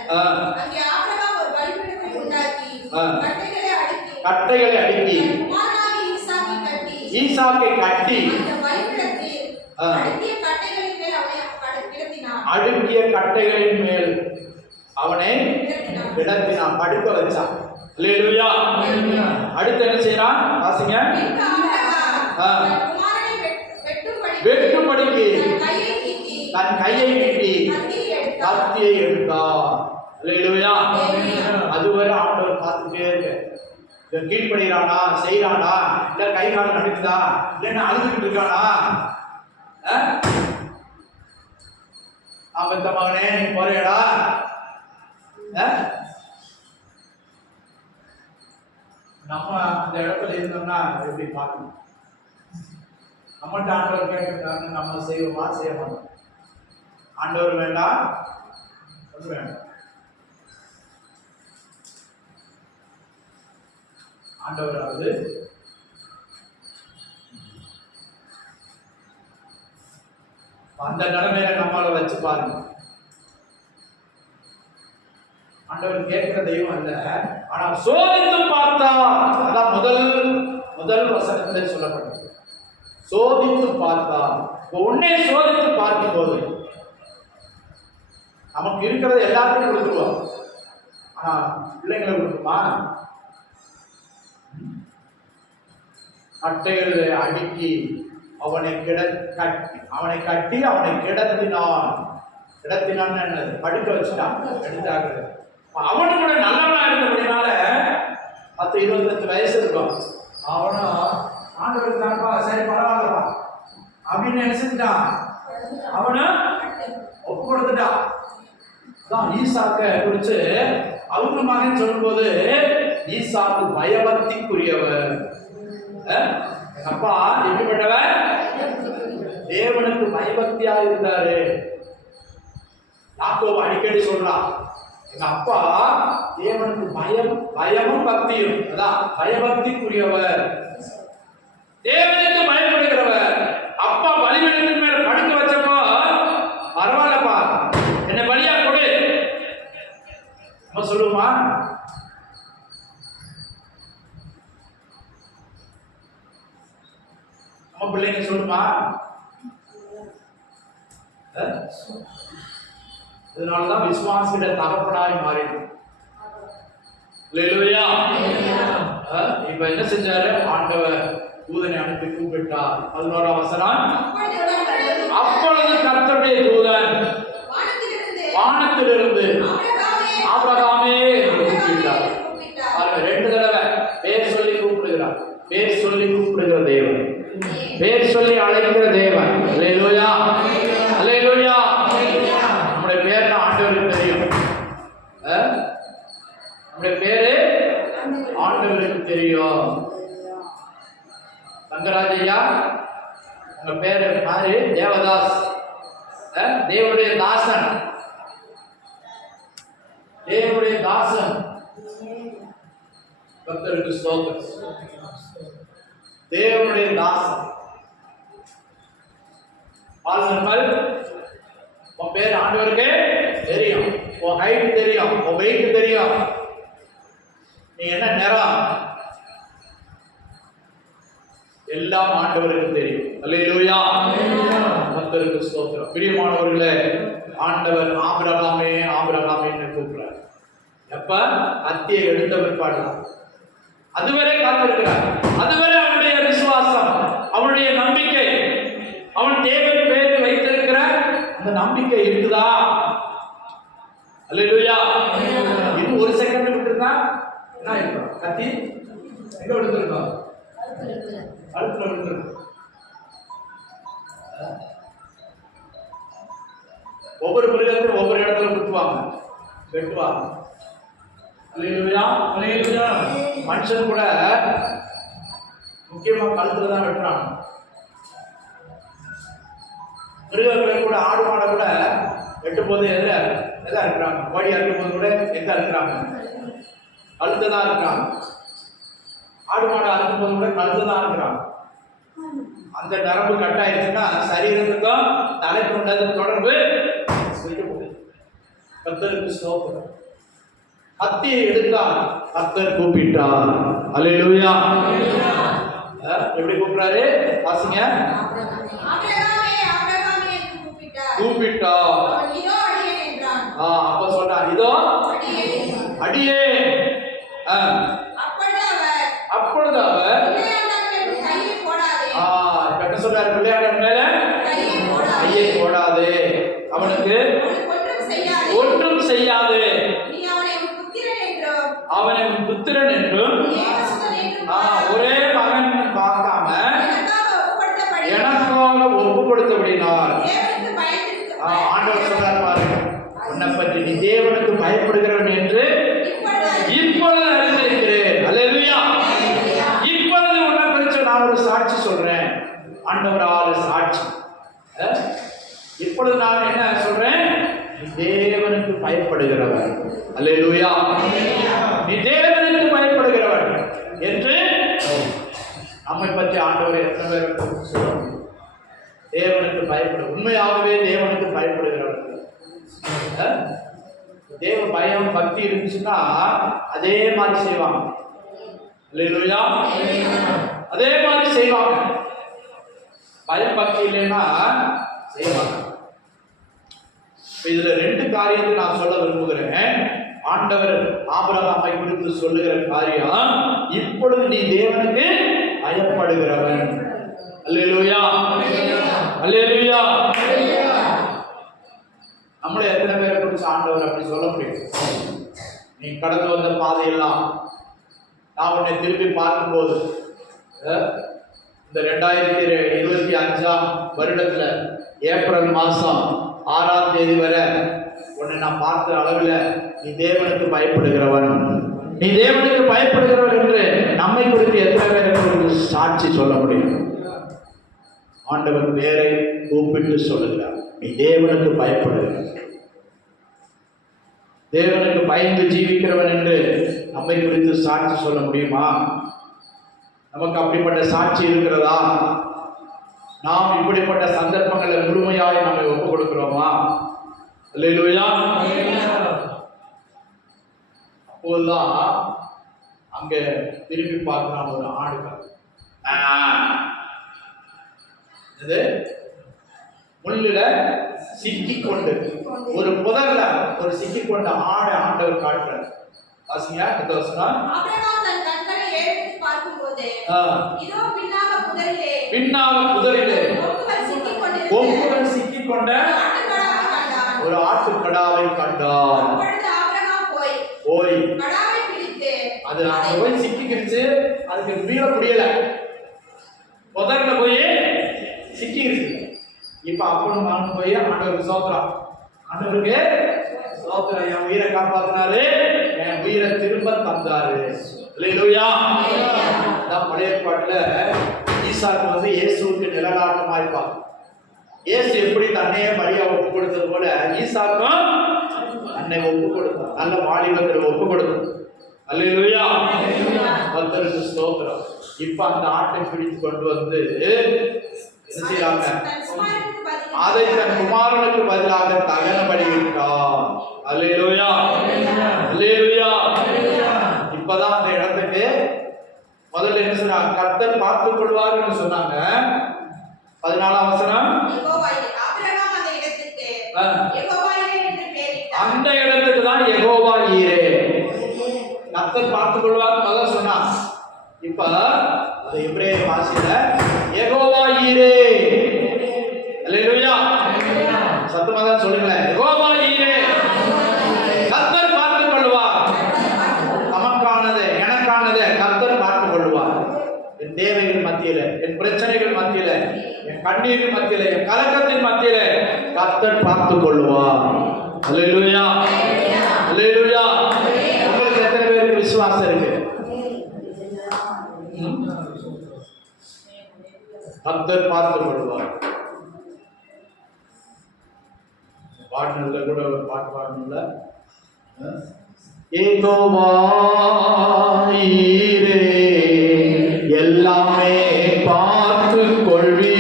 அங்கே ஆபிரகாம் ஒரு பலிபீடத்தை உண்டாக்கி கட்டைகளை அடுக்கி ஈசாக்கை கட்டி அந்த பலிபீடத்தில் அடுக்கிய கட்டைகளின் மேல் அவனை கிடத்தினான், படுக்க வச்சான். அல்லேலூயா. அடுத்து என்ன செய்யறான் வாசிங்க. வெட்டும்படிக்கு தன் கையை நீட்டி கத்தியை எடுத்தார். அல்லேலூயா. அதுவரை ஆண்டவர் பார்த்துட்டே இருக்க, கீழ்படுகிறானா, செய்யறானா, இல்ல கை காலம் நடுக்குதா, இல்லைன்னா அழுதுகிட்டு இருக்கானா. பெத்த மகனே நீ போறியடா, நம்ம அந்த இடத்துல இருந்தோம்னா எப்படி பார்க்கணும்? நம்மகிட்ட ஆண்டவர் கேட்டுட்டாங்க, நம்ம செய்வோமா செய்ய மாட்டோம். ஆண்டவர் வேண்டாம், ஒன்று வேண்டாம். ஆண்டவராவது அந்த நிலைமையில நம்மளை வச்சு பாருங்க. ஆண்டவர் கேட்கிற தெய்வம் அல்ல, ஆனா சோதித்து பார்த்தா. அதான் முதல் வசனத்தில் சொல்லப்பட்டது, சோதித்து பார்த்தா. உன்னை சோதித்து பார்க்கும் போது நமக்கு இருக்கிறது எல்லாத்தையும் கொடுத்துருவோம், ஆனா பிள்ளைங்களை கொடுக்குமா? கட்டைகளை அடுக்கி அவனை கட்டி அவனை கிடத்தினான். கிடத்தினான்னு என்னது? படுக்க வச்சுட்டான், எடுத்தாங்க. அவனு கூட நல்லவனா இருந்தபடினால 10-25 வயசு இருக்கும். அவனும் ஆண்டவருக்கு தான்ப்பா, சரி பரவாயில்லப்பா அப்படின்னு நினைச்சுட்டான். அவனும் ஒப்பு கொடுத்துட்டான். ஈசாக்க குறிச்சு அவங்க மகன் சொல்லும்போது, ஈசாக்கு பயபக்திக்குரியவர். அப்பா எப்படிப்பட்டவர்? தேவனுக்கு பயபக்தியா இருந்தாரு. யாக்கோபு அடிக்கடி சொல்றான், எங்க அப்பா தேவனுக்கு பயமும் பக்தியும், அதான் பயபக்திக்குரியவர், தேவனுக்கு பயப்படுகிறவர். அப்பா பலிபீடத்தின் மேல படுக்க வச்சப்போ, பரவாயில்லப்பா என்ன பலியா கொடு நம்ம சொல்லுமா? நம்ம பிள்ளைங்க சொல்லுமா? இதனாலதான் விசுவாசிட தகப்பனாய் மாறிடும். அல்லேலூயா. இப்ப என்ன செஞ்சாரு? ஆண்டவர் தூதனை அனுப்பி கூப்பிட்டார். 11ஆம் வசனம். அப்பொழுது கர்த்தருடைய தூதன் வானத்திலிருந்து ஆபிரகாமே என்று கூப்பிட்டார். பாருங்க, 2 தடவை பேர் சொல்லி கூப்பிடுகிறார். பேர் சொல்லி கூப்பிடுகிற தேவன், பேர் சொல்லி அழைக்கிற தேவன். அல்லேலூயா, அல்லேலூயா. நம்முடைய பேர் ஆண்டவருக்கு தெரியும். நம்முடைய பேரு ஆண்டவருக்கு தெரியும். தங்கராஜையா, உங்க பேரு மாதிரி தேவதாஸ், தேவனுடைய தாசன், தேவனுடைய தாசன். கர்த்தருக்கு ஸ்தோத்திரம். தேவனுடைய தாசன். பாருங்கள், உன் பேர் ஆண்டவருக்கு தெரியும், உன் ஹைட் தெரியும், உன் வெயிட் தெரியும், நீ என்ன நிறம் எல்லாம் ஆண்டவருக்கு தெரியும். அல்லேலூயா, கர்த்தருக்கு ஸ்தோத்திரம். பிரியமானவர்களே, ஆண்டவர் ஆபிரகாமே ஆபிரகாமேன்னு கூப்பிடுறார். எப்ப? அத்தியை எடுத்த பிற்பாடு. அதுவரை காத்திருக்கிறார். அதுவரை அவனுடைய விசுவாசம், அவனுடைய நம்பிக்கை, அவன் தேவன் பேர் வைத்திருக்கிற அந்த நம்பிக்கை இருக்குதா? அல்லேலூயா. இது 1 செகண்ட் விட்டுருந்தா என்ன இருக்கும்? கத்தி எங்க விழுந்திருக்கோம்? கழுத்துல விழுந்திருக்கும். ஒவ்வொரு மிருகத்தையும் ஒவ்வொரு இடத்துல குத்துவாங்க, வெட்டுவாங்க. அல்லேலூயா, அல்லேலூயா. மனுஷன் கூட முக்கியமா கழுத்துல தான் வெட்டுறாங்க. மிருகங்களை கூட, ஆடு மாடை கூட வெட்டும் போது எதா இருக்கிறாங்க? கோடி அறுக்கும் போது கூட எங்க இருக்கிறாங்க? கழுத்து தான் இருக்கிறாங்க. ஆடு மாடு அறுக்கும் போது கூட கழுத்து தான் இருக்கிறாங்க. அந்த நரம்பு கட் ஆயிடுச்சுன்னா சரீரத்துக்கும் தலைக்கு உண்டாத தொடர்பு விட்டு போகுது. கர்த்தருக்கு ஸ்தோத்திரம். கத்தியை எடுத்தார், கர்த்தர் கூப்பிட்டார். அல்லேலூயா. எப்படி கூப்பிட்டாரு? வாசிங்க. கூப்பிட்டார். அப்ப சொல்றார், இதோ அடியே. அப்பொழுது அவர் என்ன சொல்றாரு? பிள்ளையாளர் மேல கையை போடாது, அவனுக்கு ஒன்றும் செய்யாது, அவனை புத்திரன் என்றும் ஒரே மகன் பார்க்காம எனக்காக ஒப்புப்படுத்தபடினார். ஆண்டவர் சொல்றார், பாருங்க, உன்னை பற்றி நீ தேவனுக்கு பயப்படுகிறவன் என்று இப்பொழுது அறிந்திருக்கிறேன். அல்லேலூயா. இப்பொழுது உன்னை குறித்து நான் ஒரு சாட்சி சொல்றேன். ஆண்டவரால் சாட்சி. இப்பொழுது நான் என்ன சொல்றேன்? நீ தேவனுக்கு பயப்படுகிறவன். அல்லேலூயா. நீ தேவனுக்கு பயப்படுகிறவன் என்று நம்மை பற்றி ஆண்டவர் எத்தனை பேருக்கு சொல்லுவாங்க? தேவனுக்கு பயப்படு, உண்மையாகவே தேவனுக்கு பயப்படுகிறவர்கள். தேவ பயம் பக்தி இருந்துச்சுன்னா அதே மாதிரி செய்வாங்க. அல்லேலூயா. அதே மாதிரி செய்வாங்க. பயம் பக்தி இல்லைன்னா செய்வாங்க. இதுல 2 காரியத்தை நான் சொல்ல விரும்புகிறேன். ஆண்டவர் ஆபிரகாமை குறித்து சொல்லுகிற காரியம், இப்பொழுது நீ தேவனுக்கு பயப்படுகிறவன். அல்லேலூயா, அல்லேலூயா. நம்மள எத்தனை பேரை குறிச்சு ஆண்டவர் அப்படி சொல்ல முடியும்? நீ கடந்து வந்த பாதையெல்லாம் நான் உன்னை திருப்பி பார்க்கும்போது இந்த 2025 வருடத்துல ஏப்ரல் மாசம் 6ஆம் தேதி வரை உன்னை நான் பார்த்த அளவில் நீ தேவனுக்கு பயப்படுகிறவன், நீ தேவனுக்கு பயப்படுகிறவன் என்று நம்மை குறித்து எத்தனை பேருக்கு சாட்சி சொல்ல முடியும்? ஆண்டவர் பேரை கூப்பிட்டு சொல்லுகிறார், நீ தேவனுக்கு பயப்படுகிறார், தேவனுக்கு பயந்து ஜீவிக்கிறவன் என்று நம்மை குறித்து சாட்சி சொல்ல முடியுமா? நமக்கு அப்படிப்பட்ட சாட்சி இருக்கிறதா? நாம் இப்படிப்பட்ட சந்தர்ப்பங்களை முழுமையாக நம்மை ஒப்புக் கொடுக்கிறோமா? அல்லேலூயா. அப்போதுதான் அங்க திரும்பி பார்க்கலாம் ஒரு ஆடுகள் முள்ளில சிக்கி கொண்டு ஒரு புதர்ல ஒரு சிக்கி கொண்ட ஆடை ஆண்டவர் காட்டுறார். வாசிங்க இந்த வசனம். ஆபிரகாம் தன் கண்களை ஏறெடுத்து பார்க்கும்போது இதோ பின்னாக புதரிலே கொம்புகள் சிக்கி கொண்ட ஒரு ஆட்டுக்கடாவை கண்டான். போய் அது அங்க போய் சிக்கிக்கிடுச்சு, அதுக்கு மீள முடியல, புதர்ல போய் சிக்கிடுச்சு. இப்ப அப்பனும் நானும் போய் ஆண்டவருக்கு சோத்திரம், ஆண்டவருக்கு சோத்திரம், என் உயிரை காப்பாத்தினாரு, என் உயிரை திரும்ப தந்தாரு. அல்லேலூயா. பழைய ஏற்பாட்டுல ஈசாக்கு இயேசுவுக்கு நிழலாட்டமாய்ப்பார். இயேசு எப்படி தன்னையே பலியா ஒப்பு கொடுத்தது போல ஈசாக்கும் அன்னை ஒப்பு கொடுத்தார், நல்ல வாலிபத்தில் ஒப்பு கொடுத்தார். அல்லேலூயா. கர்த்தருக்கு ஸ்தோத்திரம். இப்ப அந்த ஆட்டை பிடித்து கொண்டு வந்து என்ன செய்யறாங்க? அதை தன் குமாரனுக்கு பதிலாக தகன பலியிட்டார். அல்லேலூயா, அல்லேலூயா. இப்பதான் அந்த இடத்துக்கு முதல்ல என்ன சொன்னாங்க? கர்த்தர் பார்த்துக் கொள்வார்னு சொன்னாங்க. 14ஆம் வசனம். அந்த இடத்துக்கு தான் யெகோவா ஈரே, கர்த்தர் பார்த்துக் கொள்வார் முதல்ல சொன்னான். இப்ப அது எபிரேய பாஷையில யெகோவா ஈரே. அல்லேலூயா. சத்தமா தான் சொல்லுங்களேன், யெகோவா ஈரே, கர்த்தர் பார்த்துக் கொள்வார். நமக்கானது எனக்கானது கர்த்தர் பார்த்துக் கொள்வார். என் தேவைகள் மத்தியில, என் பிரச்சனைகள் மத்தியில, என் கண்ணீரின் மத்தியில, என் கலக்கத்தின் மத்தியில கர்த்தர் பார்த்துக் கொள்வார். அல்லேலூயா, அல்லேலூயா. உங்களுக்கு எத்தனை பேருக்கு விசுவாசம் இருக்கு? கர்த்தர் பார்த்துக் கொள்வார். பாடல்ல கூட ஒரு பாட்டு பாடணும்ல, யெகோவா ஈரே எல்லாமே பார்த்து கொள்வி,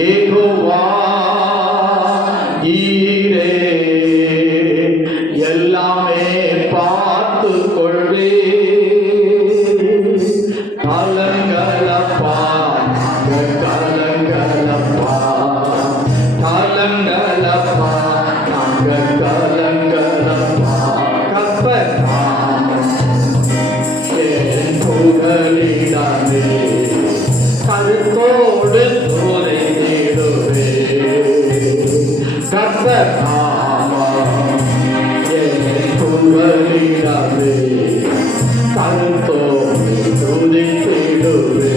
யெகோவா ஈரே எல்லாமே பார்த்து கொள்வி, கலங்கலப்பா கலங்கலப்பா கலங்கலப்பா கலங்கலப்பா கர்த்தர் புகழிடாமே கருத்தோடு தோலை தேடுவே, கர்த்தர் புகழிடாமே கருத்தோடு தோலை தேடுவே.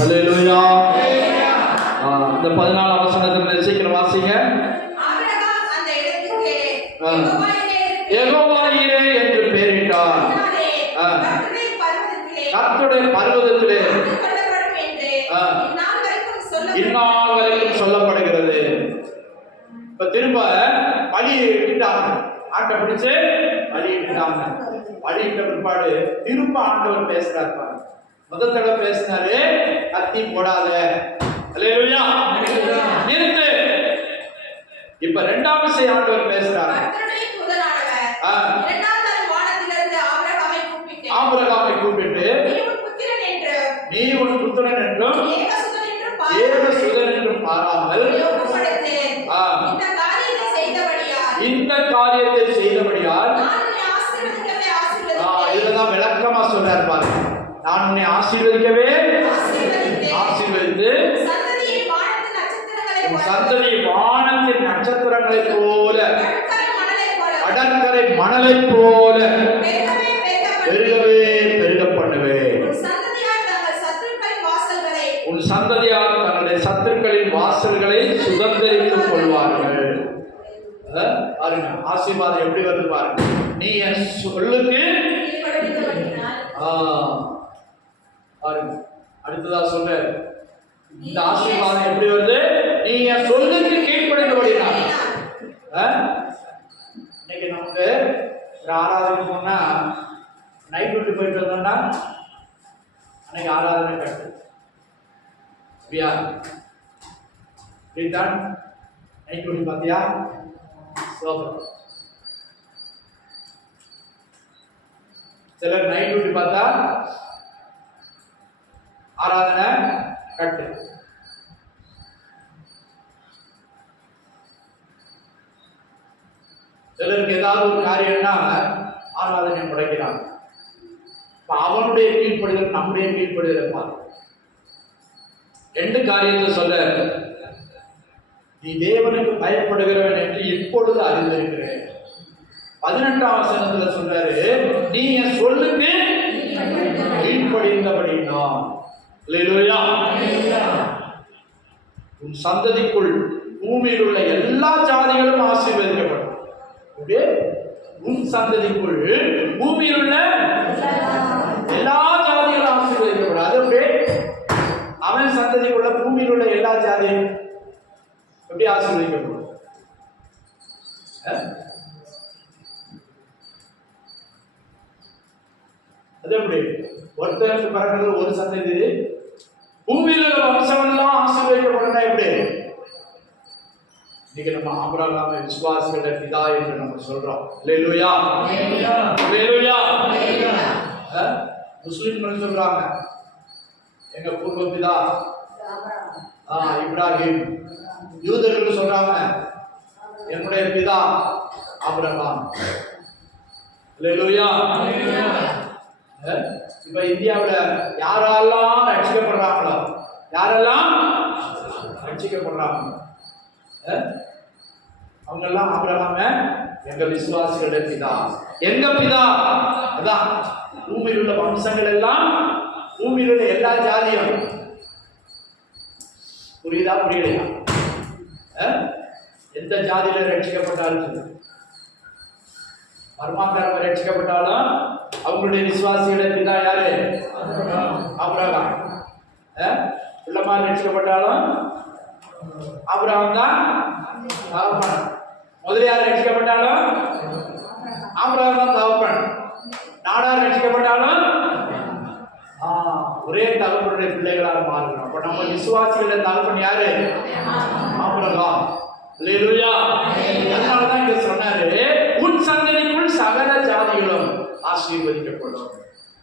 அல்லேலூயா. இந்த 14ஆம் வசனத்தை சீக்கிரம் வாசிங்க. யெகோவா ஈரே என்று பெயரிட்டார். கர்த்தருடைய பர்வதத்திலே இந்நாள் வரைக்கும் சொல்லப்படுகிறது. இப்ப திரும்ப பலி இட்டாங்க, ஆட்டை பிடிச்சு பலி இட்டாங்க. பலி இட்ட பிற்பாடு திரும்ப ஆண்டவர் பேசுறாரு. முதல் தடவை பேசினாரு, கத்தி போடாத, அல்லேலூயா, நிறுத்து. இப்ப இரண்டாவது விஷயம் ஆண்டவர் பேசுறாரு. ஆபிரகாமை கூப்பிட்டு நீ உன் புத்திரன் என்றும் தேவசுதன் என்றும் பாராமல் இந்த காரியத்தை செய்தபடியால் இதுதான் விளக்கமா சொல்றாரு பாருங்க, நான் உன்னை ஆசீர்வதிக்கவே ஆசீர்வதித்து சந்ததியை வானத்தின் நட்சத்திரங்களைப் உன் போல, சந்ததி வானத்தின் நட்சத்திரங்களைப் போல கடற்கரை மணலைப் போல, கடற்கரை மணலைப் போல பெருகவே பெருக பெருகவே பெருக பண்ணுவேன். உன் சந்ததியார் தங்கள் சத்துருக்களின் வாசல்களை உன் சந்ததியார் தன்னுடைய சத்துருக்களின் வாசல்களை சுதந்திரித்துக் கொள்வார்கள். பாருங்க, ஆசீர்வாதம் எப்படி வருது பாருங்க. நீ என் சொல்லுக்கு கீழ்ப்படிந்தபடியினால் பாருங்க, அடுத்ததா சொல்ற இந்த ஆசீர்வாதம் எப்படி வருது? நீ என் சொல்லுக்கு கீழ்ப்படிந்தபடினால். இன்னைக்கு நமக்கு ஒரு ஆராதனை போனா நைட் விட்டு போயிட்டு வந்தோம்னா அன்னைக்கு ஆராதனை கட்டு நைட் விட்டு பார்த்தியா? சிலர் நைட் டியூட்டி பார்த்தா ஆராதனை கட்டு. சிலருக்கு ஏதாவது ஒரு காரியம்னா ஆராதனை முடைக்கிறாங்க. அவனுடைய கீழ்ப்படுதல் நம்முடைய கீழ்ப்படுதல் பாரு. ரெண்டு காரியத்தை சொல்ல, நீ தேவனுக்கு பயப்படுகிறவன் என்று இப்பொழுது அறிந்திருக்கிறேன். 18ஆம் வசனத்துல சொல்றாரு, நீ என் சொல்லுக்கு கீழ்ப்படிந்தபடினா உன் சந்ததிக்குள் பூமியில் உள்ள எல்லா ஜாதிகளும் ஆசீர்வதிக்கப்படும். உன் சந்ததிக்குள் பூமியில் உள்ள எல்லா ஜாதிகளும் ஆசீர்வதிக்கப்படும். அது அவன் சந்ததிக்குள்ள பூமியில் உள்ள எல்லா ஜாதியும் எப்படி ஆசீர்வதிக்கப்படும்? அது எப்படி? ஒருத்தருக்கு பிறகு ஒரு சந்ததி பூமியில் உள்ள வம்சமெல்லாம் ஆசீர்வதிக்கப்படணும். எப்படி? இன்னைக்கு நம்ம ஆபிரகாமை விசுவாசிகள பிதா என்று நம்ம சொல்றோம். அல்லேலூயா, அல்லேலூயா. முஸ்லிம்கள் சொல்றாங்க, எங்க பூர்வ பிதா இப்ராஹிம். யூதர்கள் சொல்றாங்க, என்னுடைய பிதா ஆபிரகாம். அல்லேலூயா. இப்ப இந்தியாவுல யாரெல்லாம் ரட்சிக்கப்படுறாங்களோ, யாரெல்லாம் ரட்சிக்கப்படுறாங்க, அவங்க எல்லாம் ஆபிரகாம எங்க விசுவாசிகளுடைய பிதா, எங்க பிதா. அதான் பூமியில் உள்ள வம்சங்கள் எல்லாம், பூமியில் உள்ள எல்லா ஜாதியும். புரியுதா புரியலையா? எந்த ஜாதியில ரட்சிக்கப்பட்டாலும், பரமாத்மாவை ரட்சிக்கப்பட்டாலும் அவங்களுடைய விசுவாசிகளுடைய பிதா யாரு? ஆபிரகாம். பிள்ளைமார் ரட்சிக்கப்பட்டாலும் ஆபிரகாம் தான் தகப்பன். முதலியார் ரட்சிக்கப்பட்டாலும் ஆபிரகாம் தான் தகப்பன். நாடார் ரட்சிக்கப்பட்டாலும் ஒரே தகப்பனுடைய பிள்ளைகளாக மாறுகிறோம். அப்ப நம்ம விசுவாசிகளுடைய தகப்பன் யாரு? ஆபிரகாம். அல்லேலூயா. அதனாலதான் இங்க சொன்னாரு, உன் சந்ததிக்குள் சகல ஜாதிகளும் ஆசீர்வதிக்கப்படும்.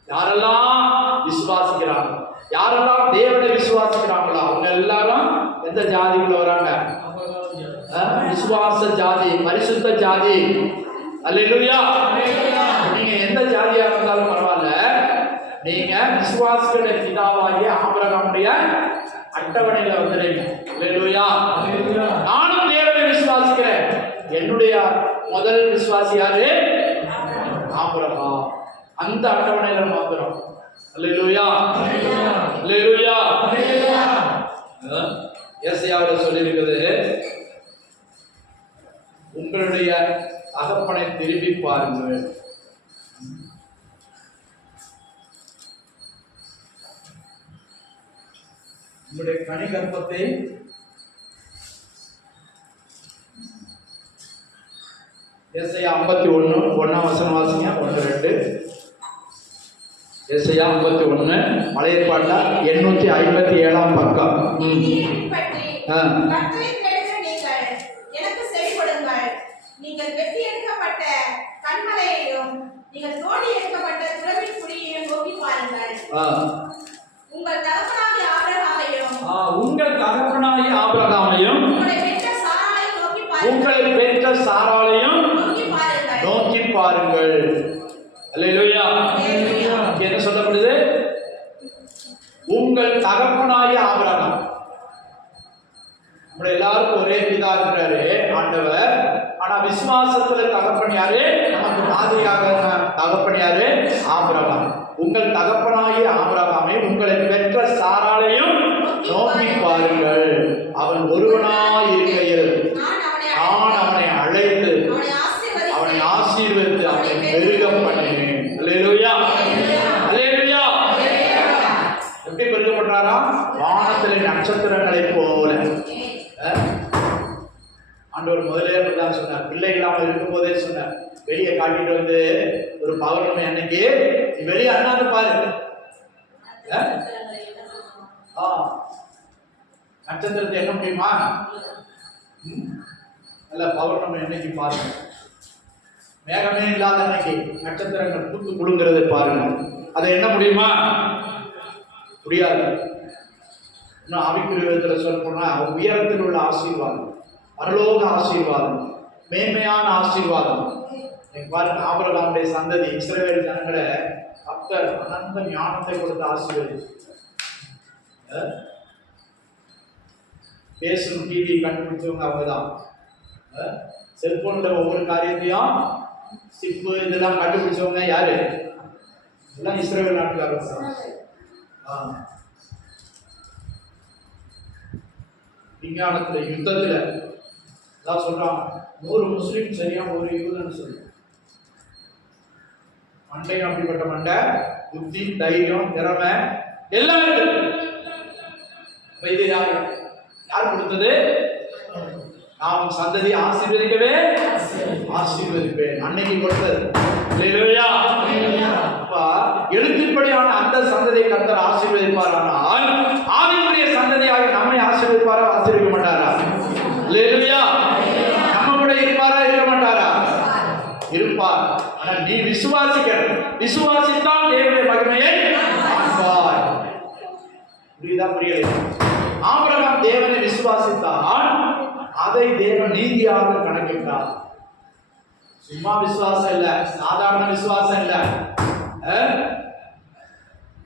யாரெல்லாம் விசுவாசிக்கிறாங்க, யாரெல்லாம் தேவனை விசுவாசிக்கிறாங்களோ அவங்க எல்லாரும் எந்த ஜாதிக்குள்ள வராங்க? விசுவாச ஜாதி, பரிசுத்த ஜாதி. அல்லேலூயா. நீங்க எந்த ஜாதியா இருந்தாலும் பரவாயில்ல, நீங்க விசுவாசிகளுடைய பிதாவாகிய ஆபிரகாமுடைய அட்டவணையில வந்துடுங்க. அல்லேலூயா. நானும் தேவனை விசுவாசிக்கிறேன். என்னுடைய முதல் விசுவாசி யாரு? ஆபிரகாம். அந்த அட்டவணையில மாத்திரம். அல்லேலூயா, அல்லேலூயா. ஏசாயாவில் சொல்லியிருக்கிறது, உங்களுடைய தகப்பனை திரும்பி பாருங்கள். உங்களுடைய கனி கற்பத்தை ஏசாயா 51 வசனம் வாசிங்க. 1-2. ஏசாயா 51 பழைய ஏற்பாட்டுல 857 பக்கம். எனக்கு செவிகொடுங்கள். நீங்கள் வெட்டி எடுக்கப்பட்ட கண்மலையையும் நீங்கள் தோண்டி எடுக்கப்பட்ட துறவின் குழியையும் நோக்கி பாருங்கள். உங்கள் தகப்பனாகிய ஆபிரகாமையும் உங்களை பெற்ற சாராளையும் நோக்கி பாருங்கள். அல்லேலூயா. என்ன சொல்ற? உங்கள் தகப்பனாகிய ஆபிரகாம். நம்ம எல்லாருக்கும் ஒரே பிதா இருக்கிறாரு ஆண்டவர். ஆனா விசுவாசத்துல தகப்பன் யாரு? நமக்கு மாதிரியாக தகப்பன் யாரு? ஆபிரகாம். உங்கள் தகப்பனாகிய ஆபிரகாமை உங்களை பெற்ற சாராளையும் நோக்கி பாருங்கள். அவன் ஒருவனாய் இருக்கையில் நான் அவனை அழைத்து அவனை ஆசீர்வதித்து அவனை பெருக பண்ணினேன். அல்லேலூயா, அல்லேலூயா. எப்படி பெருக பண்றாராம்? வானத்திலே நட்சத்திரங்களை போல. ஆண்டவர் முதலே தான் சொன்னார், பிள்ளை இல்லாமல் இருக்கும் போதே சொன்னார். வெளியே காட்டிட்டு வந்து ஒரு பௌர்ணமி அன்னைக்கு வெளியே அண்ணாந்து பாரு, நட்சத்திரத்தை என்ன முடியுமா? நல்ல பௌர்ணமி அன்னைக்கு பாருங்க, மேகமே இல்லாத அன்னைக்கு நட்சத்திரங்கள் பூத்து குலுங்கிறதை பாருங்க. அதை என்ன முடியுமா? முடியாது. இன்னும் ஆவிக்குரிய விதத்தில் சொல்ல போனா உயரத்தில் உள்ள ஆசீர்வாதம், பரலோக ஆசீர்வாதம், மேன்மையான ஆசீர்வாதம். பாருங்க, ஆபிரகாமுடைய சந்ததி இஸ்ரவேல் ஜனங்களை கர்த்தர் அனந்த ஞானத்தை கொடுத்து ஆசீர்வதி. பேசும் டிவி கண்டுபிடிச்சவங்க அவங்கதான். செல்போன்ல ஒவ்வொரு காரியத்தையும் சிப்பு இதெல்லாம் கண்டுபிடிச்சவங்க யாரு? எல்லாம் இஸ்ரவேல் நாட்டுக்காரங்க. விஞ்ஞானத்துல யுத்தத்துல அதான் சொல்றாங்க, 100 முஸ்லீம் சரியா ஒரு யூதன் சொல்லு. மண்டை அப்படிப்பட்ட மண்டை, புத்தி, தைரியம், திறமை எல்லாம் இருக்கு. இது யார் கொடுத்தது? நான் சந்ததி ஆசீர்வதிக்கவே ஆசீர்வதிப்பேன் அன்னைக்கு கொடுத்தது. எழுத்தின்படியான அந்த சந்ததியை கர்த்தர் ஆசீர்வதிப்பார். ஆனால் ஆவிக்குரிய சந்ததியாக நம்மை ஆசீர்வதிப்பாரா? ஆசீர்வதிக்க மாட்டாரா? நம்ம கூட இருப்பாரா? இருக்க மாட்டாரா? இருப்பார். ஆனா நீ விசுவாசிக்க, விசுவாசித்தால் தேவனுடைய மகிமையை காண்பாய். புரியுதா? புரியல? ஆபிரகாம் தேவனை விசுவாசித்தால் அதை தேவன் நீதியாக கணக்கிட்டார். சும்மா விசுவாசம் இல்ல, சாதாரண விசுவாசம் இல்ல,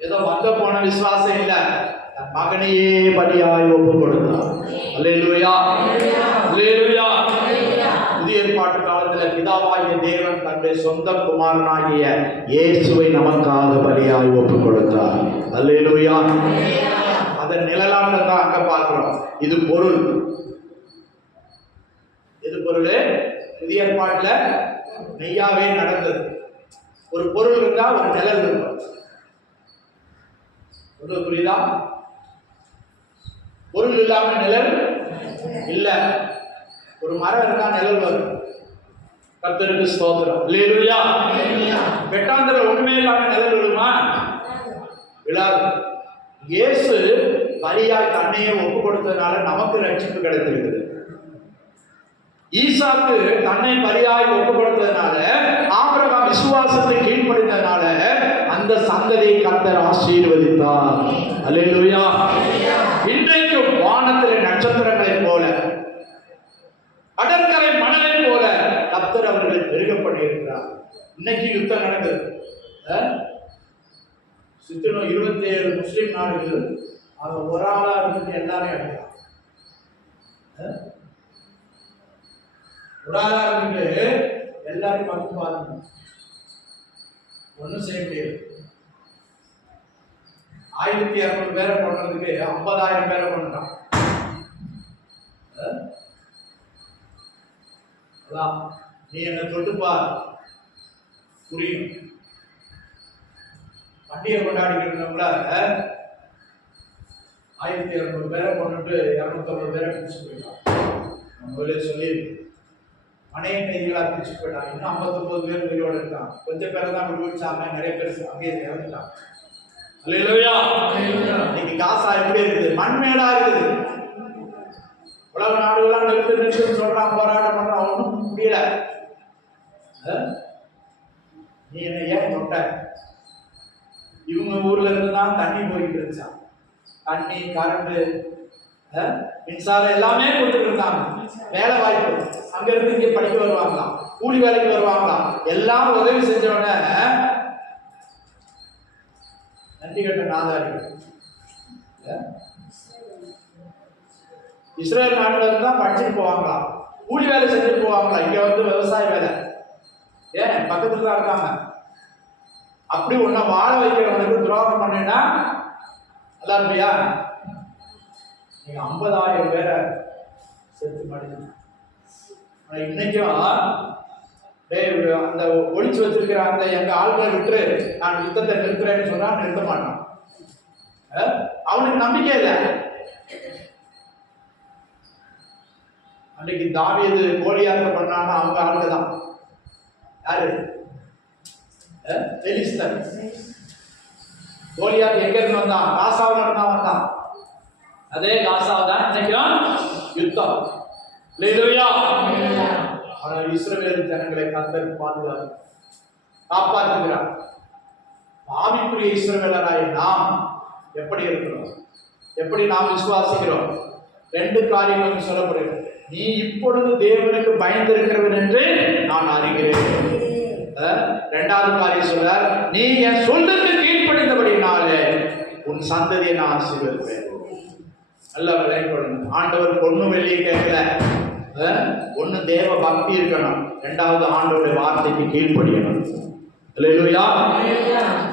ஏதோ வந்த போன விசுவாசம் இல்ல, தன் மகனையே பலியாய் ஒப்பு கொடுத்தார். அல்லேலூயா, அல்லேலூயா. புதிய ஏற்பாட்டு காலத்தில் பிதாவாகிய தேவன் தன்னுடைய சொந்த குமாரனாகிய இயேசுவை நமக்காக பலியாய் ஒப்பு கொடுத்தார். அல்லேலூயா. அதன் நிழலாக தான் அங்க பார்க்கிறோம். இது பொருள். எது பொருள்? புதிய ஏற்பாட்டுல மெய்யாவே நடந்தது. ஒரு பொருள் இருக்கா, ஒரு நிழல் இருக்கும். புரியுதா? பொருள் இல்லாம நிழல் இல்ல. ஒரு மரம் இருக்கா, நிழல் வரும். கர்த்தருக்கு ஸ்தோத்திரம். அல்லேலூயா. வெட்டாந்தர ஒண்ணுமே இல்லாம நிழல் விழுமா? விழாது. இயேசு பலியாய் தன்னையே ஒப்பு கொடுத்ததுனால நமக்கு ரட்சிப்பு கிடைத்திருக்குது. ஈசாக்கு தன்னை பலியாய் ஒப்பு கொடுத்ததுனால, ஆபிரகாம் விசுவாசத்தை கீழ்ப்படிந்ததுனால அந்த சந்ததியை கர்த்தர் ஆசீர்வதித்தார். அல்லேலூயா. இன்றைக்கும் வானத்திலே நட்சத்திரங்களை போல, கடற்கரை மணலை போல கர்த்தர் அவர்களை பெருக பண்ணியிருக்கிறார். இன்னைக்கு யுத்தம் நடக்குது. சுத்திலும் 27 முஸ்லிம் நாடுகள் அவன் ஒரு ஆளா இருந்து எல்லாரையும் அடிக்கிறான். ஒரு ஆளா இருந்து எல்லாரையும் பக்கம் பாருங்க, ஒன்றும் செய்ய முடியாது. 1200 பேரை கொண்டதுக்கு 50,000 பேரை கொண்டான். நீ என்ன தொட்டுப்பார், புரியும். பண்டிகை கொண்டாடிக்கிட்டு 1200 பேரை கொண்டுட்டு 250 பேரை பிடிச்சு போயிட்டான். நம்மளே சொல்லி மனைய கைதிகளா பிடிச்சு போயிட்டான். இன்னும் 59 பேர் உயிரோடு இருக்கான். கொஞ்சம் பேரை தான் விடுவிச்சாங்க, நிறைய பேர் அங்கேயே இறந்துட்டான். அல்லேலூயா. இன்னைக்கு காசா எப்படி இருக்குது? மண்மேடா இருக்குது. உலக நாடுகள்லாம் நிறுத்து சொல்றான், போராட்டம் பண்றான், ஒன்றும் முடியல. நீ என்ன ஏன் தொட்ட? இவங்க ஊர்ல இருந்து தான் தண்ணி போயிட்டு இருந்துச்சான். தண்ணி, கரண்ட், மின்சாரம் எல்லாமே கொடுத்துட்டு இருக்காங்க. வேலை வாய்ப்பு, அங்க இருந்து இங்கே படிக்க வருவாங்களாம், கூலி வேலைக்கு வருவாங்களாம். எல்லாம் உதவி செஞ்சவன நன்றி கட்ட நாதாரிகள். இஸ்ரேல் நாட்டில் இருந்து தான் படிச்சுட்டு போவாங்களாம், கூலி வேலை செஞ்சுட்டு போவாங்களாம். இங்க வந்து விவசாய வேலை ஏன் பக்கத்துல தான் இருக்காங்க. அப்படி உன்னை வாழ வைக்கிறவனுக்கு துரோகம் பண்ணினா நல்லா இருப்பியா? நீங்க 50,000 பேரை செத்து மாட்டீங்க. இன்னைக்கும் அந்த ஒழிச்சு வச்சிருக்கிற அந்த எங்க ஆட்களை விட்டு நான் யுத்தத்தை நிறுத்துறேன்னு சொன்னா நிறுத்த மாட்டான். அவனுக்கு நம்பிக்கை இல்லை. அன்னைக்கு தாவீது கோலியாத்த பண்ணான்னா அவங்க ஆளுங்க தான். யாரு? பெலிஸ்தர். கோலியாத் எங்க இருந்து வந்தான்? காசாவில இருந்து வந்தான். அதே காசாவை தான் இன்னைக்கும் யுத்தம். அல்லேலூயா. ஆனால் இஸ்ரவேல் ஜனங்களை கர்த்தர் பாதுகாத்து காப்பாற்றுகிறார். ஆவிக்குரிய இஸ்ரவேலராய் நாம் எப்படி இருக்கிறோம், எப்படி நாம் விசுவாசிக்கிறோம்? 2 காரியங்கள் சொல்லப்படுகிறது. நீ இப்பொழுது தேவனுக்கு பயந்திருக்கிறவன் என்று நான் அறிகிறேன். 2வது காரியம் சொல்றார், நீ என் சொல்லுக்கு கீழ்ப்படிந்தபடினாலே உன் சந்ததியை நான் ஆசீர்வதிப்பேன். நல்ல விளையாட்டு. ஆண்டவர் பொண்ணு வெள்ளி கேட்கல, ஒண்ணு தேவ பக்தி இருக்கணும், 2வது ஆண்டவருடைய வார்த்தைக்கு கீழ்ப்படியணும். அல்லேலூயா,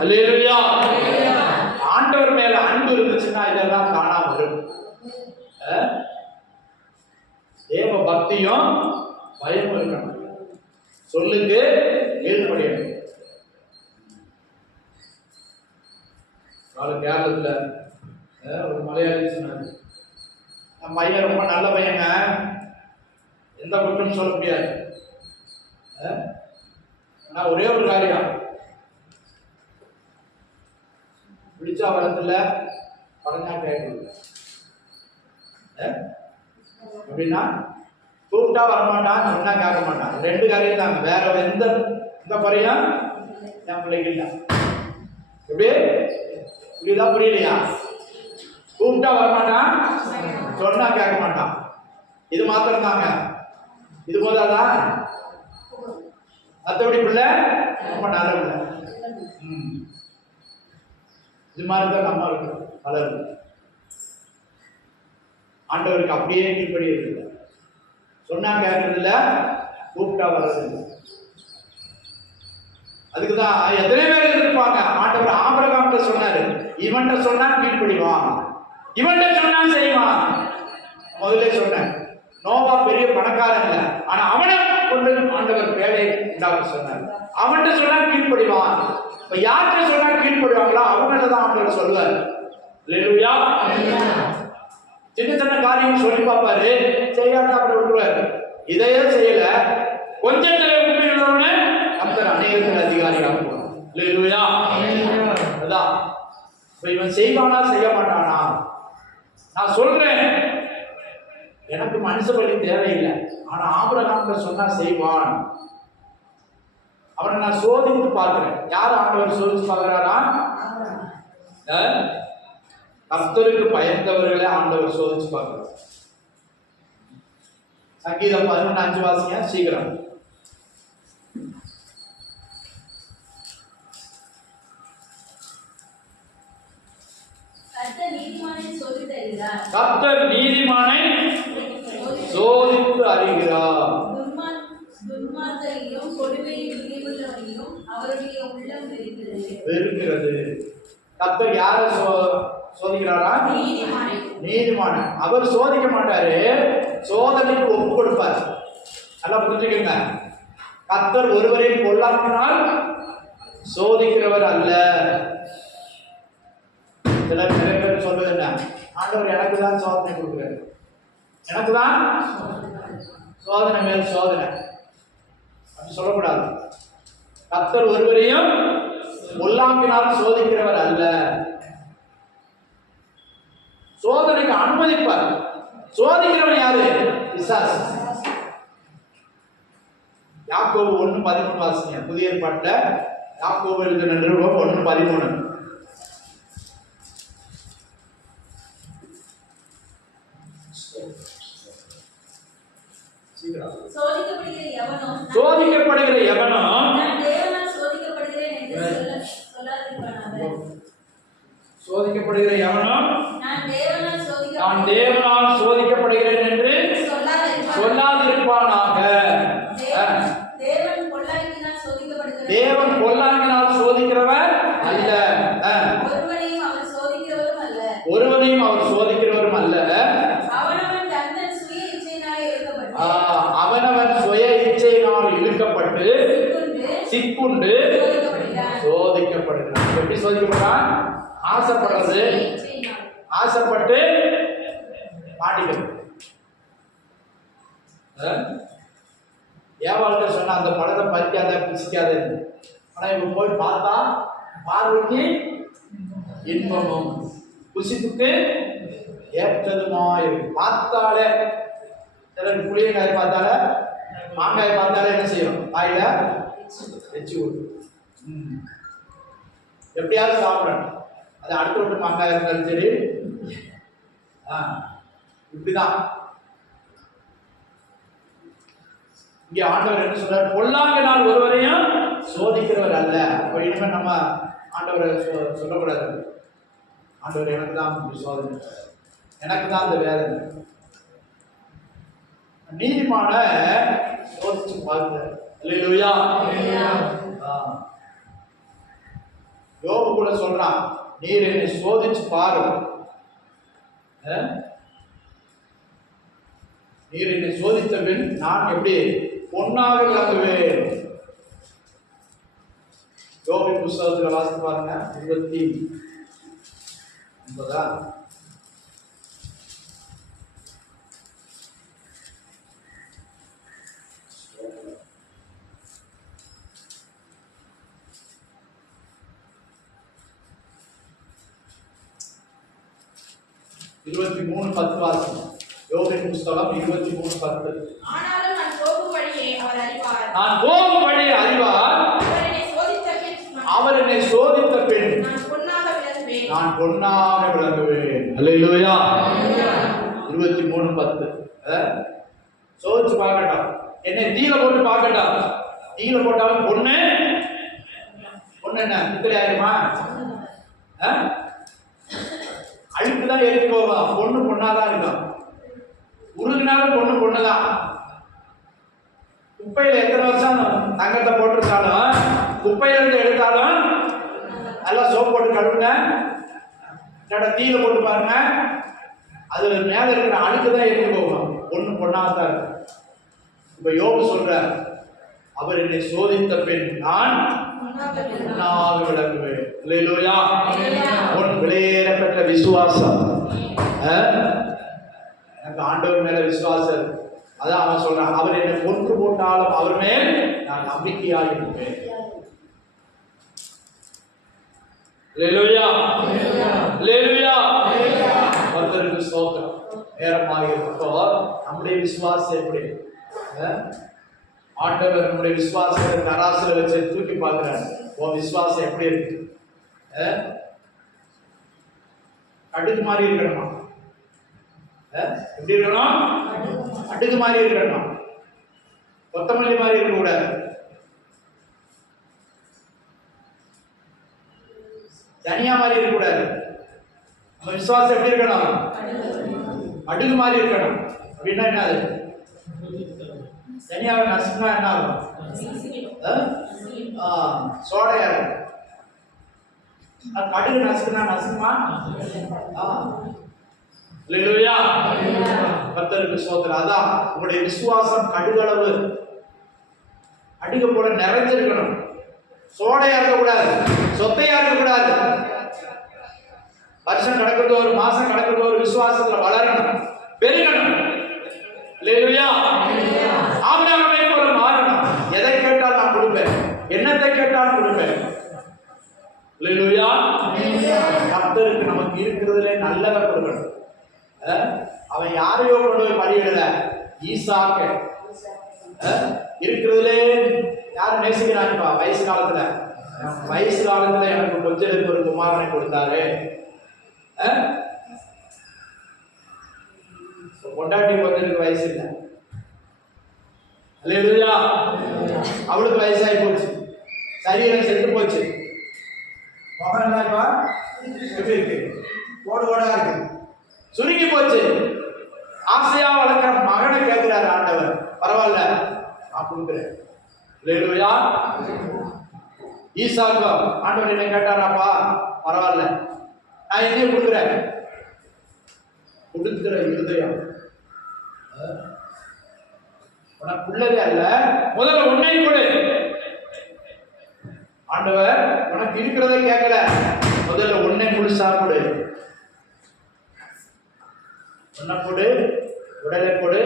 அல்லேலூயா. ஆண்டவர் மேல அன்பு இருந்துச்சுன்னா இதெல்லாம் காணாம வரும். தேவ பக்தியும் பயம் இருக்கணும், சொல்லுக்கு கீழ்ப்படியணும். கேரளத்துல ஒரு மலையாளி சொன்னாரு, நம்ம பையன் ரொம்ப நல்ல பையங்க, எந்த குற்றமும் சொல்ல முடியாது. ஆனா ஒரே ஒரு காரியம், பிடிச்சா வரத்துல பறஞ்சா கேட்கல. அப்படின்னா கூப்பிட்டா வரமாட்டான், சொன்னா கேட்க மாட்டான். 2 காரியம் தாங்க, வேற எந்த குறையும் என் பிள்ளைக்கு இல்லை. எப்படி இப்படிதான் புரியலையா? கூப்பிட்டா வரமாட்டான், சொன்னா கேட்க மாட்டான். இது மாத்திரம் தாங்க. இது போதாதான்? மற்றபடி பிள்ளை ரொம்ப நல்ல பிள்ளை. இது மாதிரி தான் நம்ம இருக்கணும். பலர் ஆண்டவருக்கு அப்படியே கீழ்படி இருக்குது. சொன்னா கேட்கறதில்ல, கூப்பிட்டா வர்றதில்லை. அதுக்குதான் எத்தனை பேர் இருப்பாங்க. ஆண்டவர் ஆபிரகாம்கிட்ட சொன்னாரு, இவன்கிட்ட சொன்னா கீழ்ப்படிவான், இவன்கிட்ட சொன்னா செய்வான். முதல்ல சொன்னேன், நோவா பெரிய பணக்காரன் இல்லை, ஆனா அவனை கொண்டு ஆண்டவர் வேலை உண்டாக்க சொன்னார். அவன்கிட்ட சொன்னா கீழ்ப்படிவான். இப்ப யார்கிட்ட சொன்னா கீழ்ப்படிவாங்களோ அவங்கள்ட்ட தான் ஆண்டவர் சொல்லுவார். அல்லேலூயா. சின்ன சின்ன காரியம் சொல்லி பார்ப்பாரு, செய்யாத அப்படி விட்டுருவாரு. இதையே செய்யல, கொஞ்சத்துல உண்மையுள்ளவனு கர்த்தர் அநேகத்தில் அதிகாரியாக போவார். அல்லேலூயா. அதான் இப்ப இவன் செய்வானா செய்ய மாட்டானா? நான் சொல்றேன், எனக்கு மனுஷ பலி தேவையில்லை, ஆனா ஆபிரகாம் சொன்னா செய்வான். அவனை நான் சோதித்து பார்க்கிறேன். யார் ஆண்டவர் சோதிச்சு பார்க்கிறாரா? கர்த்தருக்கு பயந்தவர்களே ஆண்டவர் சோதிச்சு பார்க்கிறார். சங்கீதம் 11:5 வாசிங்க சீக்கிரம். கர்த்தர் நீதிமானை சோதித்து அறிகிறார். துன்மார்க்கரையும் கொடுமையில் ஈடுபட்டவரையும் அவருடைய உள்ளம் வெறுக்கிறது. கர்த்தர் யாரை சோதிக்கிறாரா? நீதிமானை. அவர் சோதிக்க மாட்டாரு, சோதனைக்கு ஒப்பு கொடுப்பார். நல்லா புரிஞ்சுக்கங்க. கர்த்தர் ஒருவரை கொல்லாமல் சோதிக்கிறவர் அல்ல. சிலர் நிறைய பேர் சொல்றது என்ன, ஆண்டவர் எனக்கு தான் சோதனை கொடுக்குறாரு, எனக்கு தான் சோதனை மேல் சோதனை. அப்படி சொல்லக்கூடாது. கர்த்தர் ஒருவரையும் கொல்லாமினால் சோதிக்கிறவர் அல்ல. சோதனைக்கு அனுமதிப்பார். சோதிக்கிறவன் யாரு? பிசாசு. யாக்கோபு 1:13 வாசிங்க. புதிய ஏற்பாட்டுல யாக்கோபு எழுதின நிருபம் 1:13. சோதிக்கப்படுகிற எவனோ சோதிக்கப்படுகிற எவனும் நான் தேவனால் நான் தேவனால் சோதிக்கப்படுகிறேன் என்று சொல்லாதிருப்பானாக. தேவன் பொல்லாங்கினால் சோதிக்கப்படுகிறார். தேவன் பொல்லாங்கினால் சோதிக்கிறவர் அல்ல. ஒருவனையும் அவர் சோதிக்கிறவரும் அல்ல. ஒருவனையும் அவர் சோதிக்கிறவரும் அல்ல. அவனவன் தன் சுய இச்சையினாலே இழுக்கப்பட்டு அவனவன் சுய இச்சையினால் இழுக்கப்பட்டு சிக்குண்டு சோதிக்கப்படுகிறான். எப்படி சோதிக்கப்படுறான்? ஆசைப்படுறது, ஆசைப்பட்டு மாட்டிக்கிறது. ஏவாள்கிட்ட சொன்ன அந்த பழத்தை பறிக்காத பிசிக்காத, ஆனா இவங்க போய் பார்த்தா பார்வைக்கு இன்பமும் புசிப்புக்கு ஏற்றதுமா இருக்கு. பார்த்தாலே சிலர் புளியங்காய் பார்த்தாலே மாங்காய் பார்த்தாலே என்ன செய்யும்? வாயில வச்சு விடும். எப்படியாவது சாப்பிடணும். அது அடுத்த விட்டு மாங்காய் இருந்தாலும் சரி. இப்படிதான் இங்க ஆண்டவர் என்ன சொல்றார்? பொல்லாங்கினால் ஒருவரையும் சோதிக்கிறவர் அல்ல. அப்ப இனிமேல் நம்ம ஆண்டவரை சொல்லக்கூடாது. ஆண்டவர் எனக்கு தான் சோதனை, எனக்கு தான் அந்த வேதனை. நீதிமான சோதிச்சு பாருங்க. அல்லேலூயா. யோபு கூட சொல்றான், நீர் என்னை சோதிச்சு பாரு, நீர் என்னை சோதித்த பின் நான் எப்படி பொன்னாக விளங்குவேன். யோபின் புஸ்தகத்தில் வாசித்து பாருங்க. 29 23:10 வாசிங்க. யோபின் புஸ்தகம் 23:10. ஆனாலும் நான் போகும் வழியை அவர் அறிவார். நான் போகும் வழியை அறிவார். அவர் என்னை சோதித்த பின் நான் பொன்னாக விளங்குவேன். அல்லேலூயா. 23:10. சோதிச்சு பார்க்கட்டும். என்னை தீல போட்டு பார்க்கட்டும். தீல போட்டாலும் பொண்ணு என்ன பித்தளை ஆயிருமா? அழுக்குதான் எரிஞ்சு போகும். பொண்ணு பொண்ணாதான் இருக்கும். உருகினாலும் பொண்ணுதான். குப்பையில எத்தனை வருஷம் தங்கத்தை போட்டிருந்தாலும் குப்பையில இருந்து எடுத்தாலும் நல்லா சோப்பு போட்டு கழுவுங்க, தீயில போட்டு பாருங்க, அது மேல இருக்கிற அழுக்குதான் எரிஞ்சு போகும். பொண்ணாதான் இருக்கும். இப்ப யோபு சொல்ற, அவர் என்னை சோதித்த பின் நான் பொன்னாக விளங்குவேன். அல்லேலூயா. பொன் விலையேற பெற்ற விசுவாசம். எனக்கு ஆண்டவர் மேல விசுவாசம். அதான் அவன் சொல்றான், அவர் என்னை கொன்று போட்டாலும் அவர் மேல் நான் நம்பிக்கையாக இருப்பேன். அல்லேலூயா. அல்லேலூயா. கர்த்தருக்கு ஸ்தோத்திரம். நேரமாக இருப்போ நம்முடைய விசுவாசம் எப்படி? ஆண்டவர் நம்முடைய விசுவாசத்தை தராசுல வச்சு தூக்கி பார்க்கிறார். உன் விசுவாசம் எப்படி இருக்கு? கடுகு மாதிரி இருக்கணுமா? எப்படி இருக்கணும்? கடுகு மாதிரி இருக்கணும். கொத்தமல்லி மாதிரி இருக்க கூடாது. தனியா மாதிரி இருக்க கூடாது. நம்ம விசுவாசம் எப்படி இருக்கணும்? கடுகு மாதிரி இருக்கணும். அப்படின்னா என்னது? தனியாவை நசுக்குனா என்ன ஆகும்? சோடையா இருக்கும். கடுகு நசுக்குமா? அல்லேலூயா. கர்த்தருக்கு ஸ்தோத்திரம். அதான் உங்களுடைய விசுவாசம் கடுகளவு கடுகு போல நிறைஞ்சிருக்கணும். சோடையா இருக்கக்கூடாது, சொத்தையா இருக்கக்கூடாது. வருஷம் கடக்கிறது, ஒரு மாசம் கடக்கிறது, ஒரு விசுவாசத்துல வளரணும், பெருகணும். அல்லேலூயா. ஆபிரகாமை போல மாறணும். எதை கேட்டால் நான் கொடுப்பேன், என்னத்தை கேட்டால் கொடுப்பேன். அல்லேலூயா. கர்த்தருக்கு நமக்கு இருக்கிறதுல நல்லதை கொடுக்கணும். அவன் யாரையோ கொண்டு போய் பலியிடல, ஈசாக்க இருக்கிறதுல யாரும் நேசிக்கிறாங்கப்பா. வயசு காலத்துல எனக்கு கொஞ்சம் ஒரு குமாரனை கொடுத்தாரு. பொண்டாட்டி பொண்ணுக்கு வயசு இல்லை. அல்லேலூயா. அவளுக்கு வயசாகி போச்சு, சரீரம் செத்து போச்சு. எப்படி இருக்கு? அல்லேலூயா. ஈசாக்கும் ஆண்டவர் என்ன கேட்டாராப்பா, பரவாயில்ல நான் என்ன கொடுக்குறேன், கொடுக்கிற இருதயம் உனக்குள்ளதே அல்ல, முதல்ல உன்னை கொடு. ஆண்டவர் உனக்கு இருக்கிறத கேட்கல, முதல்ல உன்னை முழுசா கொடு. உன்னை கொடு, உடலை கொடு,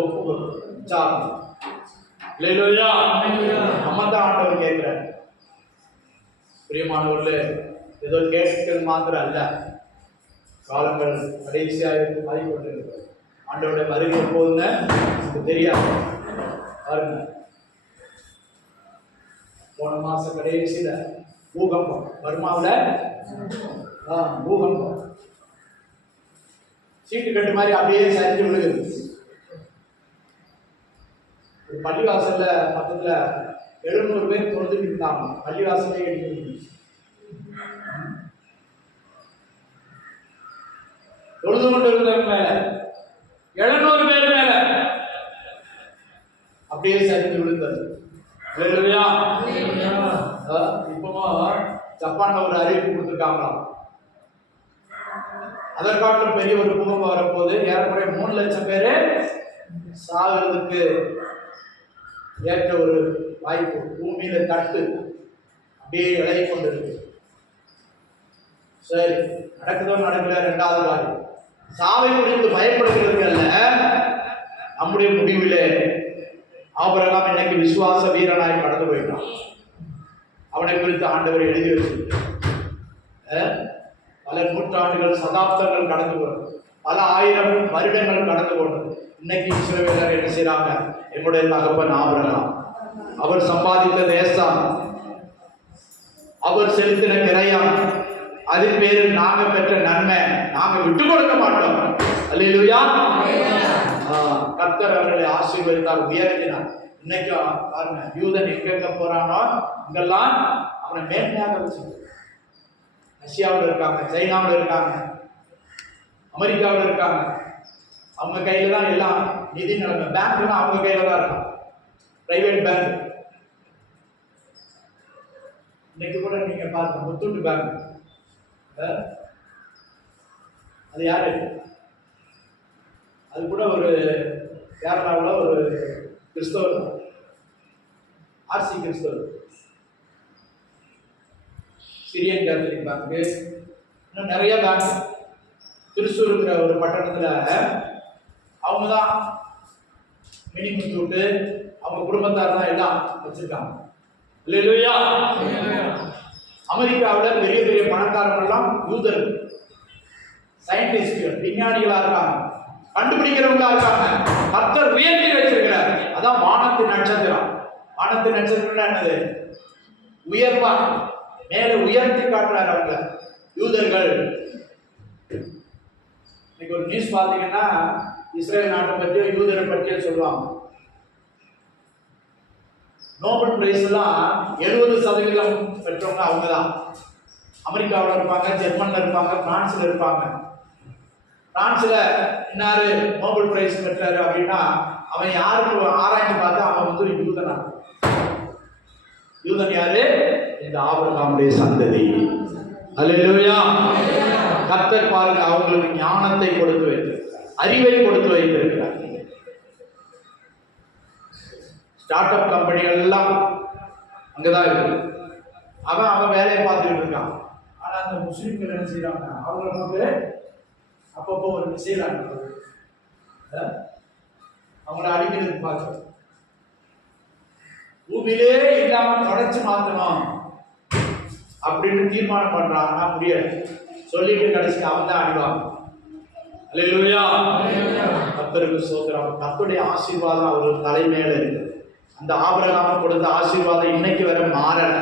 ஒப்பு கொடு, சாப்பிடு. அல்லேலூயா. நம்ம தான் ஆண்டவர் கேட்கிறார். பிரியமானவர்களே, ஏதோ கேட்கிறது மாத்திரம் அல்ல, காலங்கள் கடைசியாக மாறிக்கொண்டிருக்கிறது. ஆண்டவருடைய வருகை எப்போதுன்னு நமக்கு தெரியாது. பாருங்க, போன மாசம் கடைசியில பூகம்பம், பர்மாவில் பூகம்பம் சீட்டு கட்டு மாதிரி அப்படியே சரிஞ்சு விழுகுது. ஒரு பள்ளிவாசல்ல பக்கத்துல 700 பேர் தொழுதுட்டு இருந்தாங்க. பள்ளிவாசலே எடுத்து தொழுது கொண்டு இருந்தவங்க மேல 700 பேர் மேல அப்படியே சரிந்து விழுந்தது. அல்லேலூயா. இப்பவும் ஜப்பான்ல ஒரு அறிவிப்பு கொடுத்துருக்காங்களாம், அதற்காட்டிலும் பெரிய ஒரு பூகம்பம் வரப்போது, ஏறக்குறைய 3 லட்சம் பேரு சாகிறதுக்கு ஏற்ற ஒரு வாய்ப்பு. பூமியில தட்டு அப்படியே இழகி கொண்டிருக்கு. சரி, நடக்குதோ நடக்கல, 2வது காரியம், சாவை குறித்து பயப்படுகிறது அல்ல, நம்முடைய முடிவிலே ஆபிரகாம் இன்னைக்கு விசுவாச வீரனாய் கடந்து போயிட்டான். அவனை குறித்து ஆண்டவர் எழுதி வச்சிருக்கார். பல நூற்றாண்டுகள், சதாப்தங்கள் கடந்து போனது, பல 1000 வருடங்கள் கடந்து போனது. இன்னைக்கு இஸ்ரவேலர் என்ன செய்யறாங்க, என்னுடைய தகப்பன் ஆபிரகாம், அவர் சம்பாதித்த தேசம், அவர் செலுத்தின கிரயம், அது பேரு நாங்க பெற்ற நன்மை, நாங்க விட்டு கொடுக்க மாட்டோம். அல்லேலூயா. கர்த்தர் அவர்களை ஆசீர்வதித்தார், உயர்த்தினார். இன்னைக்கு பாருங்க, யூதன் எங்க போறானோ இங்கெல்லாம் அவனை மேன்மையாக வச்சு, ரஷ்யாவில் இருக்காங்க, சைனாவில் இருக்காங்க, அமெரிக்காவில் இருக்காங்க. அவங்க கையில தான் எல்லாம் நிதி நிலைமை, பேங்க்லாம் அவங்க கையில தான் இருக்கும், பிரைவேட் பேங்க். இன்னைக்கு கூட நீங்க பாருங்க, முத்தூட்டு பேங்க், அது யாரு, அது கூட ஒரு கேரளாவில் ஒரு கிறிஸ்தவர், ஆர்சி கிறிஸ்தவர், சிரியன் கேத்தலிக் பேங்க்கு, இன்னும் நிறைய பேங்க். திருச்சூர் இருக்கிற ஒரு பட்டணத்தில் அவங்க தான் மினி முத்தூட்டு, அவங்க குடும்பத்தார் தான் எல்லாம் வச்சிருக்காங்க. அல்லேலூயா. அமெரிக்காவில் பெரிய பெரிய பணக்காரர்கள்லாம் யூதர்கள், சயின்டிஸ்ட்கள், விஞ்ஞானிகளா இருக்காங்க, கண்டுபிடிக்கிறவங்களா இருக்காங்க. கர்த்தர் உயர்த்தி வச்சிருக்கிறார். அதான் வானத்தின் நட்சத்திரம். வானத்தின் நட்சத்திரம் என்னது? உயர்வா மேல உயர்த்தி காட்டுறாரு அவங்க யூதர்கள். இன்னைக்கு ஒரு நியூஸ் பார்த்தீங்கன்னா, இஸ்ரேல் நாட்டை பற்றியோ யூதரை பற்றியோ சொல்லுவாங்க. நோபல் பிரைஸ் எல்லாம் 70% பெற்றவங்க அவங்க தான். அமெரிக்காவில் இருப்பாங்க, ஜெர்மன்ல இருப்பாங்க, பிரான்ஸ்ல இருப்பாங்க. பிரான்ஸ்ல இன்னாரு நோபல் பிரைஸ் பெற்றாரு அப்படின்னா அவன் யாருக்கு ஆராய்ந்து பார்த்தா அவன் வந்து யூதனா. யூதன் யாரு? இந்த ஆபிரகாமுடைய சந்ததி. அல்லேலூயா. கர்த்தர் பாருங்க, அவங்களுக்கு ஞானத்தை கொடுத்து வைத்திருக்கிறார், அறிவை கொடுத்து வைத்திருக்கிறார். ஸ்டார்ட் அப் கம்பெனிகள் எல்லாம் அங்கதான் இருக்கு. அவன் வேலையை பார்த்துக்கிட்டு இருக்கான். ஆனா அந்த முஸ்லிம்கள் என்ன செய்யறாங்க, அவங்களுக்கு அப்பப்போ ஒரு மிசைல் அனுப்புறது, அவங்கள அடிக்கிறதுக்கு பார்க்க பூமியிலே இல்லாம தொடச்சு மாத்தணும் அப்படின்னு தீர்மானம் பண்றான். ஆனா முடியாது, சொல்லிட்டு கடைசி அவன் தான் அடிவாங்க. அல்லேலூயா. கர்த்தருக்கு ஸ்தோத்திரம். கர்த்தருடைய ஆசீர்வாதம் அவர்கள் தலைமையில இருக்கு. அந்த ஆபிரகாம் கொடுத்த ஆசீர்வாதம் இன்னைக்கு வரை மாறல.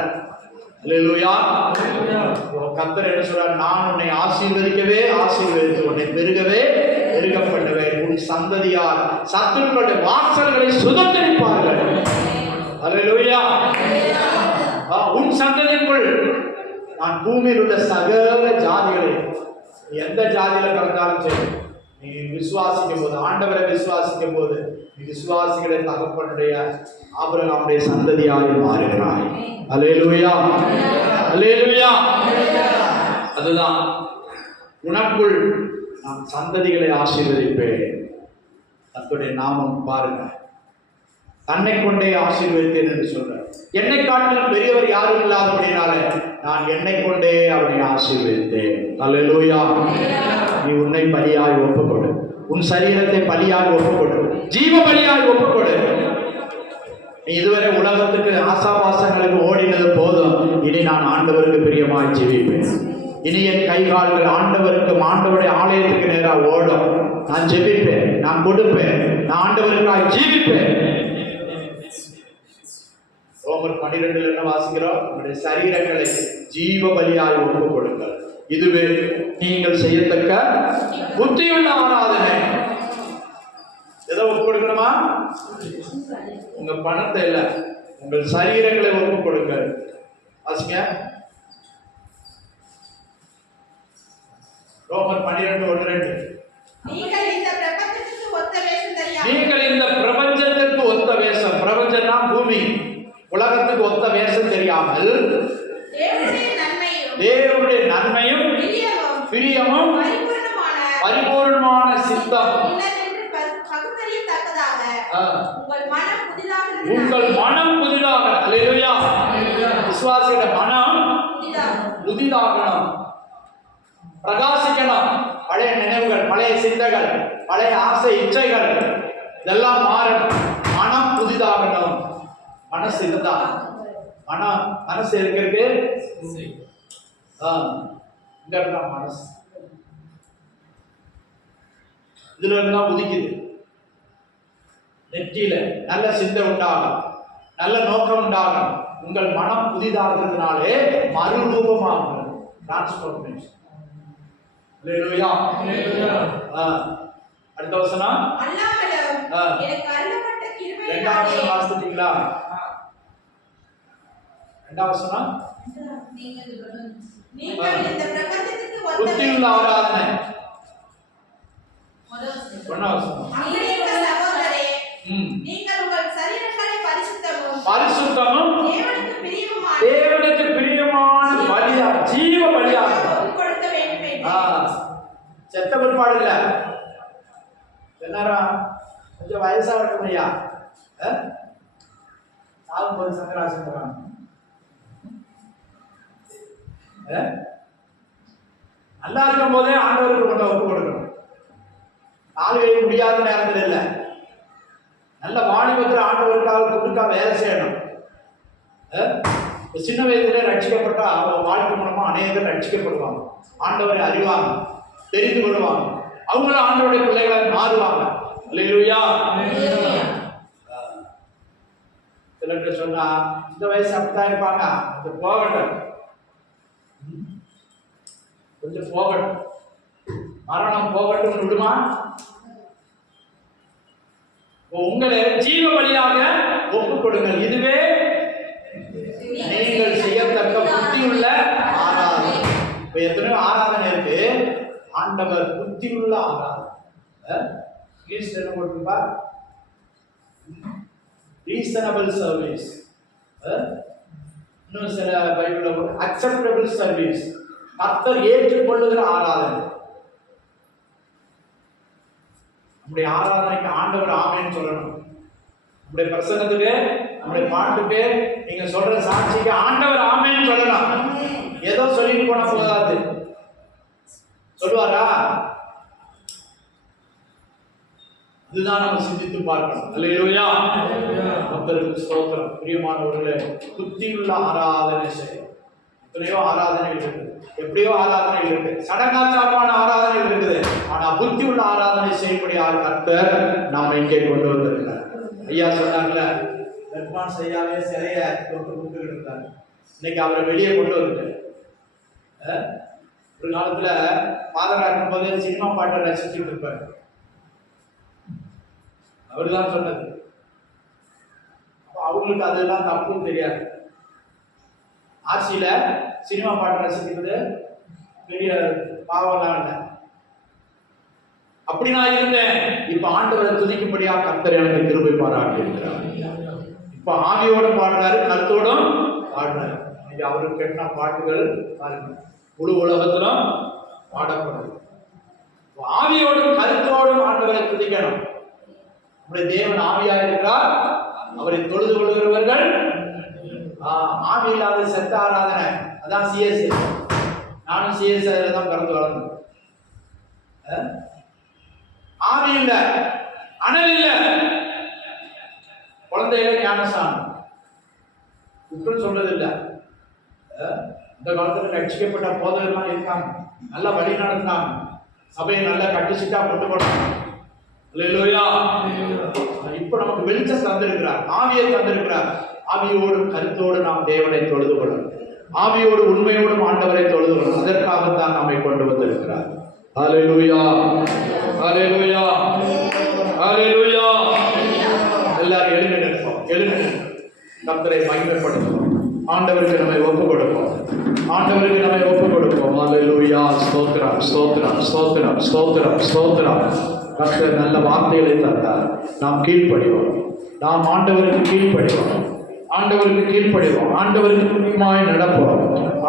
அல்லேலூயா. கர்த்தர் என்ன சொல்றார்? நான் உன்னை ஆசீர்வதிக்கவே ஆசீர்வதித்து உன்னை பெருகவே பெருக பண்ணுவேன். உன் சந்ததியார் சத்துருக்களுடைய வாசல்களை சுதந்திரிப்பார்கள். அல்லேலூயா. உன் சந்ததிக்குள் நான் பூமியில் உள்ள சகல ஜாதிகளை, எந்த ஜாதியில பிறந்தாலும் சரி, நீ விசுவாசிக்கும் போது, ஆண்டவரை விசுவாசிக்கும் போது, நீ விசுவாசிக்கிற தகப்பனுடைய ஆபிரகாமுடைய சந்ததியாய் மாறுகிறாய். அல்லேலூயா, அல்லேலூயா. அதுதான் உனக்குள் நான் சந்ததிகளை ஆசீர்வதிப்பேன். கர்த்தருடைய நாமம் பாருங்க. தன்னை கொண்டே ஆசீர்வதித்தேன் என்று சொல்றார். என்னை காட்டிலும் பெரியவர் யாரும் இல்லாதபடினால நான் என்னை கொண்டே அவனை ஆசீர்வதித்தேன். அல்லேலூயா. நீ உன்னை பலியாய் ஒப்புக்கொடு, உன் சரீரத்தை பலியாய் ஒப்புக்கொடு, ஜீவ பலியாய் ஒப்புக்கொடு. நீ இதுவரை உலகத்துக்கு ஆசாபாசங்களுக்கு ஓடினது போதும். இனி நான் ஆண்டவருக்கு பிரியமாய் ஜெபிப்பேன். இனி என் கை கால்கள் ஆண்டவருக்கும் ஆண்டவருடைய ஆலயத்துக்கு நேராக ஓடும். நான் ஜெபிப்பேன், நான் கொடுப்பேன், நான் ஆண்டவருக்காக ஜீவிப்பேன். ரோமர் 12 என்ன வாசிக்கிறோம்? நம்முடைய சரீரங்களை ஜீவ பலியாய் ஒப்புக் கொடுங்கள், இதுவே நீங்கள் செய்யத்தக்க புத்தியுள்ள ஆராதனை. எதை ஒப்புக் கொடுக்கணுமா? உங்க பணத்தை இல்ல, உங்கள் சரீரங்களை ஒப்புக் கொடுங்கள். வாசிங்க ரோமர் 12:1-2. நீங்கள் இந்த பிரபஞ்சத்துக்கு ஒத்த வேஷம் தெரியாமல், நீங்கள் இந்த பிரபஞ்சத்திற்கு ஒத்த வேஷம், பிரபஞ்சம்னா பூமி, உலகத்துக்கு ஒத்த வேஷம் தெரியாமல் தேவனுடைய நன்மையும் பிரியமும் பரிபூர்ணமான சித்தம் உங்கள் மனம் புதிதாக, அல்லேலூயா, விசுவாசியோட மனம் புதிதாகணும், பிரகாசிக்கணும். பழைய நினைவுகள், பழைய சிந்தைகள், பழைய ஆசை இச்சைகள் இதெல்லாம் மாறணும். மனம் புதிதாகணும். மனசு இதுதான். மனசு இருக்கிறது இங்க இருந்தா மனசு, இதுல இருந்தா உதிக்குது. நெற்றியில நல்ல சிந்தை உண்டாகும், நல்ல நோக்கம் உண்டாகும். உங்கள் மனம் புதிதாகிறதுனாலே மறுரூபமாகும், டிரான்ஸ்ஃபர்மேஷன். அல்லேலூயா. அடுத்த வசனம், ரெண்டாம் வசனம் வாசித்தீங்களா? ரெண்டாம் வசனம், புத்தியுள்ள ஆராதனை. ஒன்னாம் வசனம், பரிசுத்தமும் தேவனுக்கு பிரியமான பலியா, ஜீவ பலியாக. செத்த பிற்பாடு இல்ல, என்னரா கொஞ்சம் வயசாகட்டும் ஐயா, சாகும்போது சங்கராசங்கரான் நல்லா இருக்கும் போதே ஆண்டவருக்கு கொண்டு ஒப்பு கொடுக்கணும். நாலு கழிக்க முடியாத நேரத்தில் இல்லை, நல்ல வாணிபத்தில் ஆண்டவருக்காக கொடுக்கா வேலை செய்யணும். சின்ன வயதிலே ரட்சிக்கப்பட்டா அவங்க வாழ்க்கை மூலமா அநேகர் ரட்சிக்கப்படுவாங்க, ஆண்டவரை அறிவாங்க, தெரிந்து கொள்வாங்க, அவங்களும் ஆண்டவருடைய பிள்ளைகளை மாறுவாங்க. அல்லேலூயா. சில பேர் சொன்னா இந்த வயசு அப்படித்தான் இருப்பாங்க, கொஞ்சம் போகட்டும், கொஞ்சம் போகட்டும், மரணம் போகட்டும் விடுமா? உங்களை ஜீவ பலியாக ஒப்புக் கொடுங்கள், இதுவே நீங்கள் செய்யத்தக்க புத்தியுள்ள ஆராதனை. இப்ப எத்தனையோ ஆராதனை இருக்கு, ஆண்டவர் புத்தியுள்ள ஆராதனை. என்ன போட்டிருப்பா? Reasonable service. இன்னும் சில பைபிள்ல அக்செப்டபிள் சர்வீஸ், கர்த்தர் ஏற்றுக்கொள்ளுகிற ஆராதனை. நம்முடைய ஆராதனைக்கு ஆண்டவர் ஆமென்னு சொல்லணும். நம்முடைய பிரசங்கத்துக்கு, நம்முடைய பாட்டுக்கு, நீங்க சொல்ற சாட்சிக்கு ஆண்டவர் ஆமென்னு சொல்லணும். ஏதோ சொல்லிட்டு போனா போதாது. சொல்லுவாரா? இதுதான் நம்ம சிந்தித்து பார்க்கணும். அல்லேலூயா. கர்த்தருக்கு ஸ்தோத்திரம். பிரியமானவர்களே, புத்தியுள்ள ஆராதனை செய்யும். எத்தனையோ ஆராதனைகள் இருக்குது, எப்படியோ ஆராதனைகள் இருக்கு, சடங்காச்சாரமான ஆராதனைகள் இருக்குது. ஆனா புத்தி உள்ள ஆராதனை செய்யக்கூடிய கர்த்தர் நாம இங்கே கொண்டு வந்திருக்கார். ஐயா சொன்னாங்கல்ல, பெர்மான்ஸ் ஐயாவே சிலைய தொட்டு கும்பிட்டு இருந்தார். இன்னைக்கு அவரை வெளியே கொண்டு வந்துட்டார். ஒரு காலத்துல பாதகாட்டும் போது சினிமா பாட்டை ரசிச்சுட்டு இருப்பார். அவர்தான் சொன்னது. அவங்களுக்கு அதெல்லாம் தப்புன்னு தெரியாது. ஆட்சியில சினிமா பாட்டு ரசிக்கிறது பெரிய பாவம்லாம் இல்லை. அப்படி நான் இருந்தேன். இப்ப ஆண்டவரை துதிக்கும்படியா கர்த்தர் எனக்கு கிருபை பாராட்டி இருக்கிறார். இப்ப ஆவியோட பாடுறாரு, கருத்தோடும் பாடுறாரு. அவருக்கு கேட்ட பாட்டுகள் பாருங்க முழு உலகத்திலும் பாடப்படுது. ஆவியோடும் கருத்தோடும் ஆண்டவரை துதிக்கணும். நம்முடைய தேவன் ஆவியா இருக்கிறார். அவரை தொழுது கொள்கிறவர்கள் ஆவி இல்லாத செத்த ஆராதனை. அதான் சிஎஸ். நானும் சிஎஸ் தான் பிறந்து வளர்ந்தேன். ஆவி இல்ல, அனல் இல்ல, குழந்தைகள் ஞானஸ்தானம் குற்றம் சொல்றது இல்ல. இந்த காலத்துல ரட்சிக்கப்பட்ட போதகர்லாம் இருக்காங்க, நல்லா வழி நடத்தினாங்க, சபையை நல்லா கட்டிச்சுட்டா கொண்டு போனாங்க. இப்ப நமக்கு வெளிச்சம் தந்திருக்கிறார், ஆவியை தந்திருக்கிறார். ஆவியோடும் கருத்தோடு நாம் தேவனை தொழுது கொள்ளணும். ஆவியோடு உண்மையோடும் ஆண்டவரை தொழுது கொள்ளணும். அதற்காகத்தான் நம்மை கொண்டு வந்திருக்கிறார். ஹல்லேலூயா, ஹல்லேலூயா, ஹல்லேலூயா. எல்லாரும் எழுந்து நிற்போம். எழுந்து கர்த்தரை மகிமைப்படுத்துவோம். ஆண்டவருக்கு நம்மை ஒப்பு கொடுப்போம். ஆண்டவருக்கு நம்மை ஒப்பு கொடுப்போம். ஹல்லேலூயா. ஸ்தோத்திரம், ஸ்தோத்திரம், ஸ்தோத்திரம், ஸ்தோத்திரம், ஸ்தோத்திரம். கர்த்தர் நல்ல வார்த்தைகளை தந்தார். நாம் கீழ்ப்படிவோம். நாம் ஆண்டவருக்கு கீழ்ப்படிவோம். ஆண்டவருக்கு கீழ்ப்படிவோம். ஆண்டவருக்கு முக்கியமாய் நடப்போம்.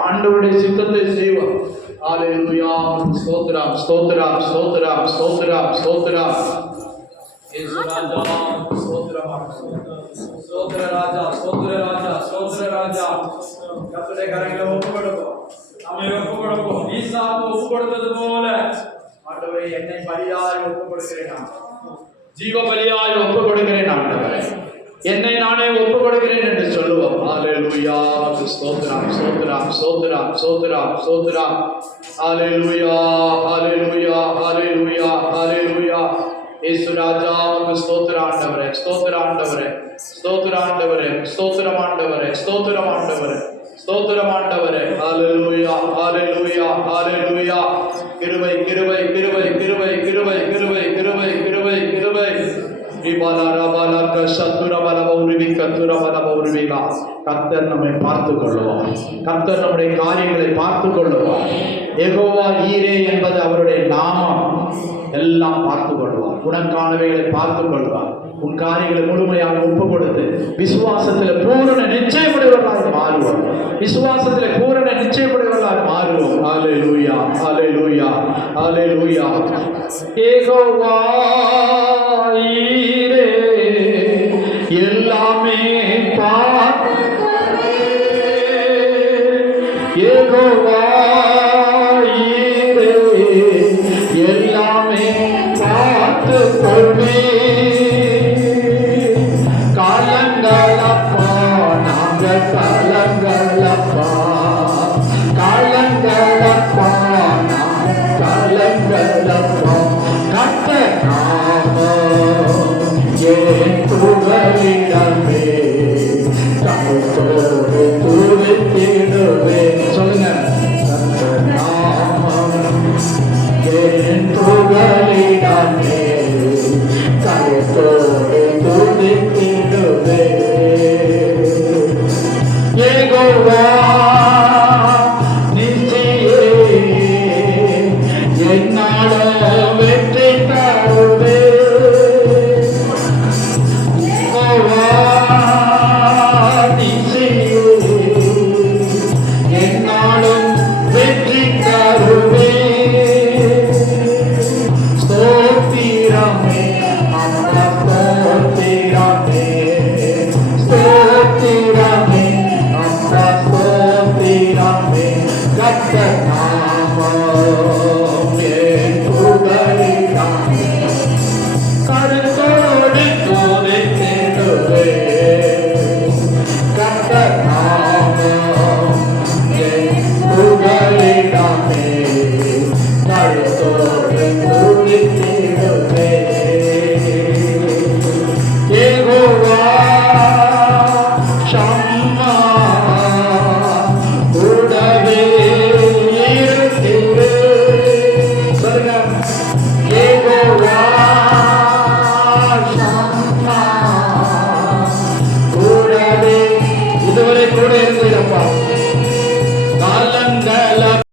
ஆண்டவருடைய சித்தத்தை செய்வோம். ஹல்லேலூயா. ஸ்தோத்திரம், ஸ்தோத்திரம், ஸ்தோத்திரம், ஸ்தோத்திரம், ஸ்தோத்திரம். இயேசு ராஜா, ஸ்தோத்திரம், ஸ்தோத்திர ராஜா, ஸ்தோத்திர ராஜா, ஸ்தோத்திர ராஜா. கர்த்தருடைய கரங்களை ஒப்பு கொடுப்போம். நம்மை ஒப்பு கொடுப்போம். ஈசாக்கு ஒப்பு கொடுத்தது போல ஆண்டவரே என்னை பலியாய் ஒப்பு கொடுக்கிறேன். ஜீவ பலியாய் ஒப்பு கொடுக்கிறேன். ஆண்டவரே என்னை நானே ஒப்பு கொடுக்கிறேன் என்று சொல்லுவோம். ஹல்லேலூயா. ஸ்தோத்திரம், ஸ்தோத்திரம், ஸ்தோத்திரம், ஸ்தோத்திரம், ஸ்தோத்திரம். ஹல்லேலூயா, ஹல்லேலூயா, ஹல்லேலூயா, ஹல்லேலூயா. இயேசு ராஜா ஸ்தோத்திர ஆண்டவரே, ஸ்தோத்திர ஆண்டவரே, ஸ்தோத்திர ஆண்டவரே, ஸ்தோத்திரம் ஆண்டவரே, ஸ்தோத்திரம் ஆண்டவரே, ஸ்தோத்திரம் ஆண்டவரே. ஹல்லேலூயா, ஹல்லேலூயா, ஹல்லேலூயா. கிருபை, கிருபை, கிருபை, கிருபை, கிருபை, கிருபை, கிருபை, கிருபை, கிருபை. கர்த்தர் நம்மை பார்த்துக் கொள்வார். கர்த்தர் நம்முடைய காரியங்களை பார்த்துக் கொள்வார். யெகோவா ஈரே என்பது அவருடைய நாமம். எல்லாம் பார்த்துக் கொள்வார். உனக்கானவைகளை பார்த்துக் கொள்வார். உன் காரியங்களை முழுமையாக ஒப்பு கொடுத்து விசுவாசத்தில் பூரண நிச்சயமுடையவர்களாக மாறுவோம். விசுவாசத்தில் பூரண நிச்சயமுடையவர்களாக மாறுவோம். ஹல்லேலூயா, ஹல்லேலூயா, ஹல்லேலூயா. யெகோவா ஈரே எல்லாமே பார்த்து, யெகோவா ஈரே எல்லாமே பார்த்து கொள்வே. காலங்களப்பா நாங்கள் காலங்களப்பா, காலங்களப்பா நாங்கள் காலங்களப்பா. கர்த்தர் நாமம் என் புகழிடமே, தமிழோடு துதித்திடுவே. சொல்லுங்க. கர்த்தர் நாமம் என் புகழிடமே, தமிழோடு துதித்திடுவே. யெகோவா நித்தியே என்னாலும் வெற்றி தருவே. யெகோவா நித்தியே என்னாலும் வெற்றி தருவே. ஸ்தோத்திரமே அம்மா, ஸ்தோத்திரமே, ஸ்தோத்திரமே அம்மா, ஸ்தோத்திரமே. கர்த்தர் நாமம்